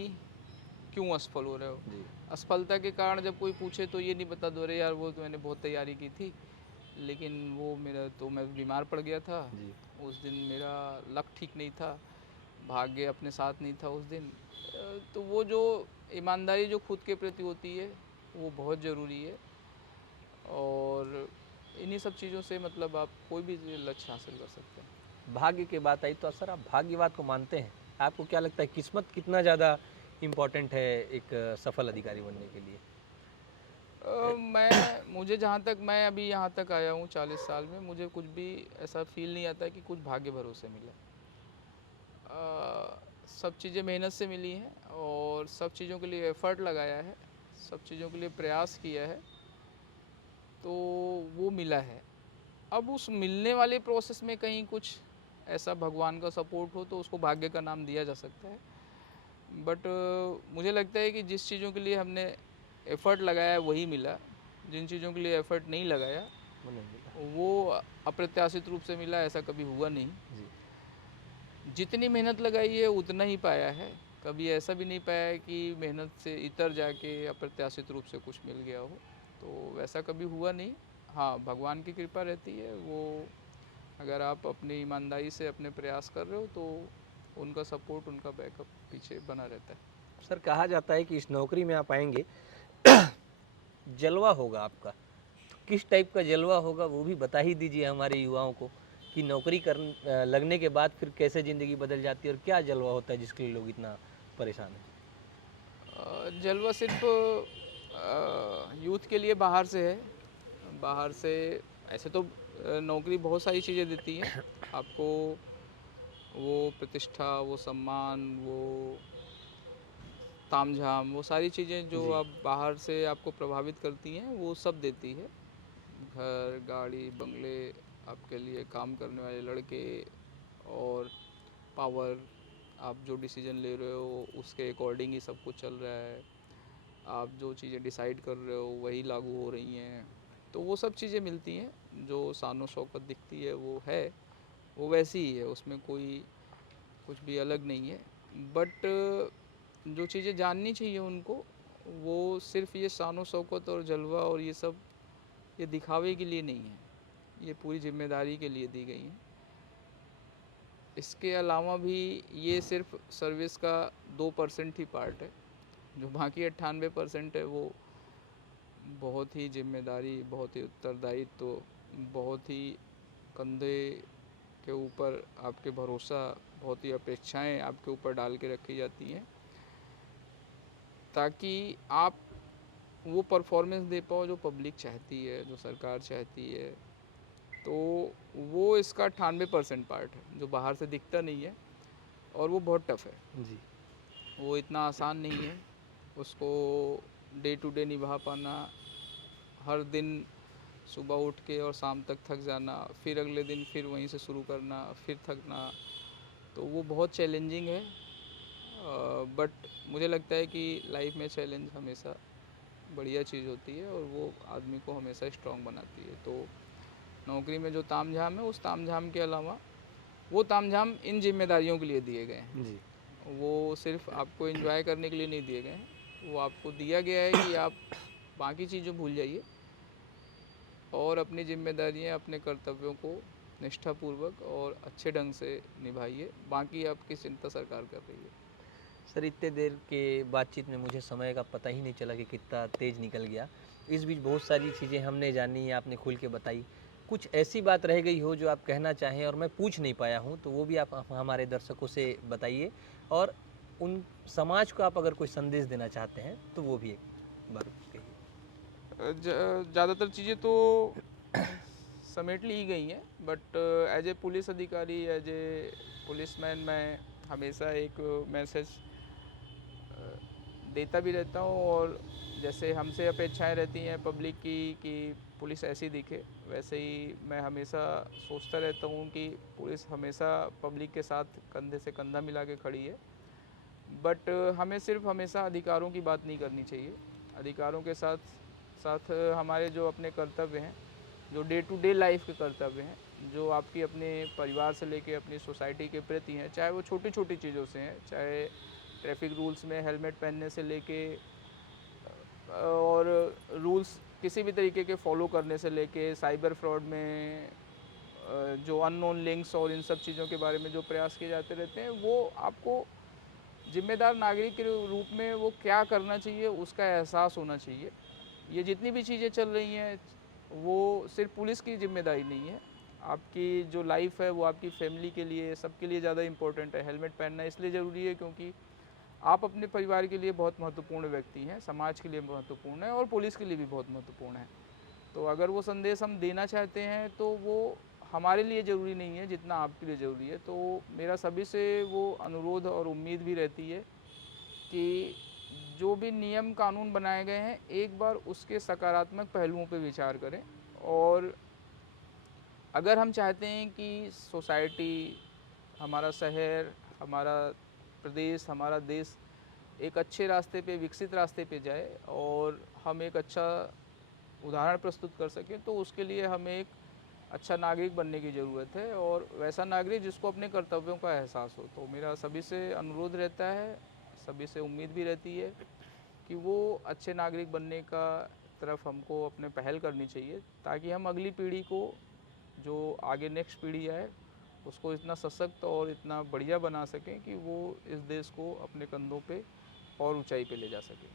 क्यों असफल हो रहे हो। जी। असफलता के कारण जब कोई पूछे तो ये नहीं बता दो, अरे यार वो तो मैंने बहुत तैयारी की थी, लेकिन वो मेरा तो मैं बीमार पड़ गया था, जी। उस दिन मेरा लक ठीक नहीं था, भाग्य अपने साथ नहीं था उस दिन। तो वो जो ईमानदारी जो खुद के प्रति होती है वो बहुत ज़रूरी है। और इन्हीं सब चीज़ों से मतलब आप कोई भी लक्ष्य हासिल कर सकते हैं। भाग्य की बात आई तो सर आप भाग्यवाद को मानते हैं? आपको क्या लगता है किस्मत कितना ज़्यादा इम्पोर्टेंट है एक सफल अधिकारी बनने के लिए? मुझे जहाँ तक, मैं अभी यहाँ तक आया हूँ 40 साल में, मुझे कुछ भी ऐसा फील नहीं आता कि कुछ भाग्य भरोसे मिला। सब चीज़ें मेहनत से मिली हैं और सब चीज़ों के लिए एफ़र्ट लगाया है, सब चीज़ों के लिए प्रयास किया है, तो वो मिला है। अब उस मिलने वाले प्रोसेस में कहीं कुछ ऐसा भगवान का सपोर्ट हो तो उसको भाग्य का नाम दिया जा सकता है। बट मुझे लगता है कि जिस चीज़ों के लिए हमने एफ़र्ट लगाया वही मिला। जिन चीज़ों के लिए एफ़र्ट नहीं लगाया वो नहीं मिला। वो अप्रत्याशित रूप से मिला, ऐसा कभी हुआ नहीं। जी। जितनी मेहनत लगाई है उतना ही पाया है। कभी ऐसा भी नहीं पाया है कि मेहनत से इतर जाके अप्रत्याशित रूप से कुछ मिल गया हो, तो वैसा कभी हुआ नहीं। हाँ, भगवान की कृपा रहती है, वो अगर आप अपनी ईमानदारी से अपने प्रयास कर रहे हो तो उनका सपोर्ट, उनका बैकअप पीछे बना रहता है। सर कहा जाता है कि इस नौकरी में आप आएँगे जलवा होगा आपका। तो किस टाइप का जलवा होगा वो भी बता ही दीजिए हमारे युवाओं को कि नौकरी लगने के बाद फिर कैसे ज़िंदगी बदल जाती है और क्या जलवा होता है जिसके लिए लोग इतना परेशान हैं? जलवा सिर्फ यूथ के लिए बाहर से है। बाहर से ऐसे तो नौकरी बहुत सारी चीज़ें देती है आपको, वो प्रतिष्ठा, वो सम्मान, वो तामझाम, वो सारी चीज़ें जो जी। आप बाहर से आपको प्रभावित करती हैं वो सब देती है। घर, गाड़ी, बंगले, आपके लिए काम करने वाले लड़के, और पावर, आप जो डिसीजन ले रहे हो उसके अकॉर्डिंग ही सब कुछ चल रहा है। आप जो चीज़ें डिसाइड कर रहे हो वही लागू हो रही हैं। तो वो सब चीज़ें मिलती हैं जो शानो शौकत दिखती है, वो है, वो वैसी ही है, उसमें कोई कुछ भी अलग नहीं है। बट जो चीज़ें जाननी चाहिए उनको, वो सिर्फ ये शानो शौकत और जलवा और ये सब, ये दिखावे के लिए नहीं है, ये पूरी जिम्मेदारी के लिए दी गई हैं। इसके अलावा भी ये सिर्फ सर्विस का 2% ही पार्ट है। जो बाकी 98% है वो बहुत ही जिम्मेदारी, बहुत ही उत्तरदायित्व, तो बहुत ही कंधे के ऊपर आपके भरोसा, बहुत ही अपेक्षाएं आपके ऊपर डाल के रखी जाती हैं ताकि आप वो परफॉर्मेंस दे पाओ जो पब्लिक चाहती है, जो सरकार चाहती है। तो वो इसका 98% पार्ट है जो बाहर से दिखता नहीं है, और वो बहुत टफ है। जी। वो इतना आसान नहीं है उसको डे टू डे निभा पाना। हर दिन सुबह उठ के और शाम तक थक जाना, फिर अगले दिन फिर वहीं से शुरू करना, फिर थकना, तो वो बहुत चैलेंजिंग है। बट मुझे लगता है कि लाइफ में चैलेंज हमेशा बढ़िया चीज़ होती है और वो आदमी को हमेशा स्ट्रांग बनाती है। तो नौकरी में जो तामझाम है, उस तामझाम के अलावा वो तामझाम इन जिम्मेदारियों के लिए दिए गए हैं, जी। वो सिर्फ आपको एंजॉय करने के लिए नहीं दिए गए हैं, वो आपको दिया गया है कि आप बाकी चीज़ें भूल जाइए और अपनी जिम्मेदारियां, अपने कर्तव्यों को निष्ठापूर्वक और अच्छे ढंग से निभाइए। बाकी आपकी चिंता सरकार कर रही है। सर, इतने देर के बातचीत में मुझे समय का पता ही नहीं चला कि कितना तेज़ निकल गया। इस बीच बहुत सारी चीज़ें हमने जानी, आपने खुल के बताई। कुछ ऐसी बात रह गई हो जो आप कहना चाहें और मैं पूछ नहीं पाया हूँ, तो वो भी आप हमारे दर्शकों से बताइए। और उन समाज को आप अगर कोई संदेश देना चाहते हैं तो वो भी एक बार कहिए। ज़्यादातर चीज़ें तो समेट ली ही गई हैं, बट एज ए पुलिस अधिकारी, एज ए पुलिसमैन, मैं हमेशा एक मैसेज देता भी रहता हूँ। और जैसे हमसे अपेक्षाएं रहती हैं पब्लिक की कि पुलिस ऐसी दिखे, वैसे ही मैं हमेशा सोचता रहता हूँ कि पुलिस हमेशा पब्लिक के साथ कंधे से कंधा मिला के खड़ी है। बट हमें सिर्फ हमेशा अधिकारों की बात नहीं करनी चाहिए। अधिकारों के साथ साथ हमारे जो अपने कर्तव्य हैं, जो डे टू डे लाइफ के कर्तव्य हैं, जो आपकी अपने परिवार से लेके अपनी सोसाइटी के प्रति हैं, चाहे वो छोटी छोटी चीज़ों से हैं, चाहे ट्रैफिक रूल्स में हेलमेट पहनने से लेके और रूल्स किसी भी तरीके के फॉलो करने से लेके साइबर फ्रॉड में जो अननोन लिंक्स और इन सब चीज़ों के बारे में जो प्रयास किए जाते रहते हैं, वो आपको जिम्मेदार नागरिक के रूप में वो क्या करना चाहिए उसका एहसास होना चाहिए। ये जितनी भी चीज़ें चल रही हैं वो सिर्फ पुलिस की जिम्मेदारी नहीं है। आपकी जो लाइफ है वो आपकी फैमिली के लिए, सबके लिए ज़्यादा इम्पोर्टेंट है। हेलमेट पहनना इसलिए ज़रूरी है क्योंकि आप अपने परिवार के लिए बहुत महत्वपूर्ण व्यक्ति हैं, समाज के लिए महत्वपूर्ण है और पुलिस के लिए भी बहुत महत्वपूर्ण है। तो अगर वो संदेश हम देना चाहते हैं तो वो हमारे लिए ज़रूरी नहीं है जितना आपके लिए ज़रूरी है। तो मेरा सभी से वो अनुरोध और उम्मीद भी रहती है कि जो भी नियम कानून बनाए गए हैं, एक बार उसके सकारात्मक पहलुओं पे विचार करें। और अगर हम चाहते हैं कि सोसाइटी, हमारा शहर, हमारा प्रदेश, हमारा देश एक अच्छे रास्ते पे, विकसित रास्ते पे जाए और हम एक अच्छा उदाहरण प्रस्तुत कर सकें, तो उसके लिए हमें एक अच्छा नागरिक बनने की ज़रूरत है और वैसा नागरिक जिसको अपने कर्तव्यों का एहसास हो। तो मेरा सभी से अनुरोध रहता है, सभी से उम्मीद भी रहती है कि वो अच्छे नागरिक बनने का तरफ हमको अपने पहल करनी चाहिए, ताकि हम अगली पीढ़ी को, जो आगे नेक्स्ट पीढ़ी आए, उसको इतना सशक्त और इतना बढ़िया बना सकें कि वो इस देश को अपने कंधों पे और ऊंचाई पे ले जा सकें।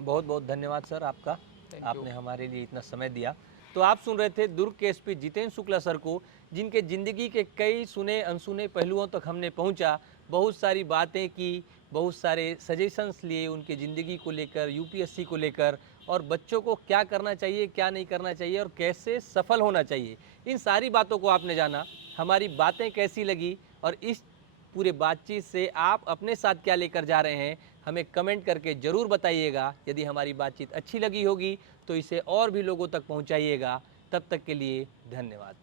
बहुत बहुत धन्यवाद सर आपका, थैंक यू। आपने हमारे लिए इतना समय दिया। तो आप सुन रहे थे दुर्ग के एसपी जितेंद्र शुक्ला सर को, जिनके ज़िंदगी के कई सुने अनसुने पहलुओं तक हमने पहुंचा, बहुत सारी बातें की, बहुत सारे सजेशंस लिए उनकी ज़िंदगी को लेकर, यूपीएससी को लेकर, और बच्चों को क्या करना चाहिए, क्या नहीं करना चाहिए और कैसे सफल होना चाहिए। इन सारी बातों को आपने जाना। हमारी बातें कैसी लगी और इस पूरे बातचीत से आप अपने साथ क्या लेकर जा रहे हैं, हमें कमेंट करके ज़रूर बताइएगा। यदि हमारी बातचीत अच्छी लगी होगी तो इसे और भी लोगों तक पहुंचाइएगा। तब तक के लिए धन्यवाद।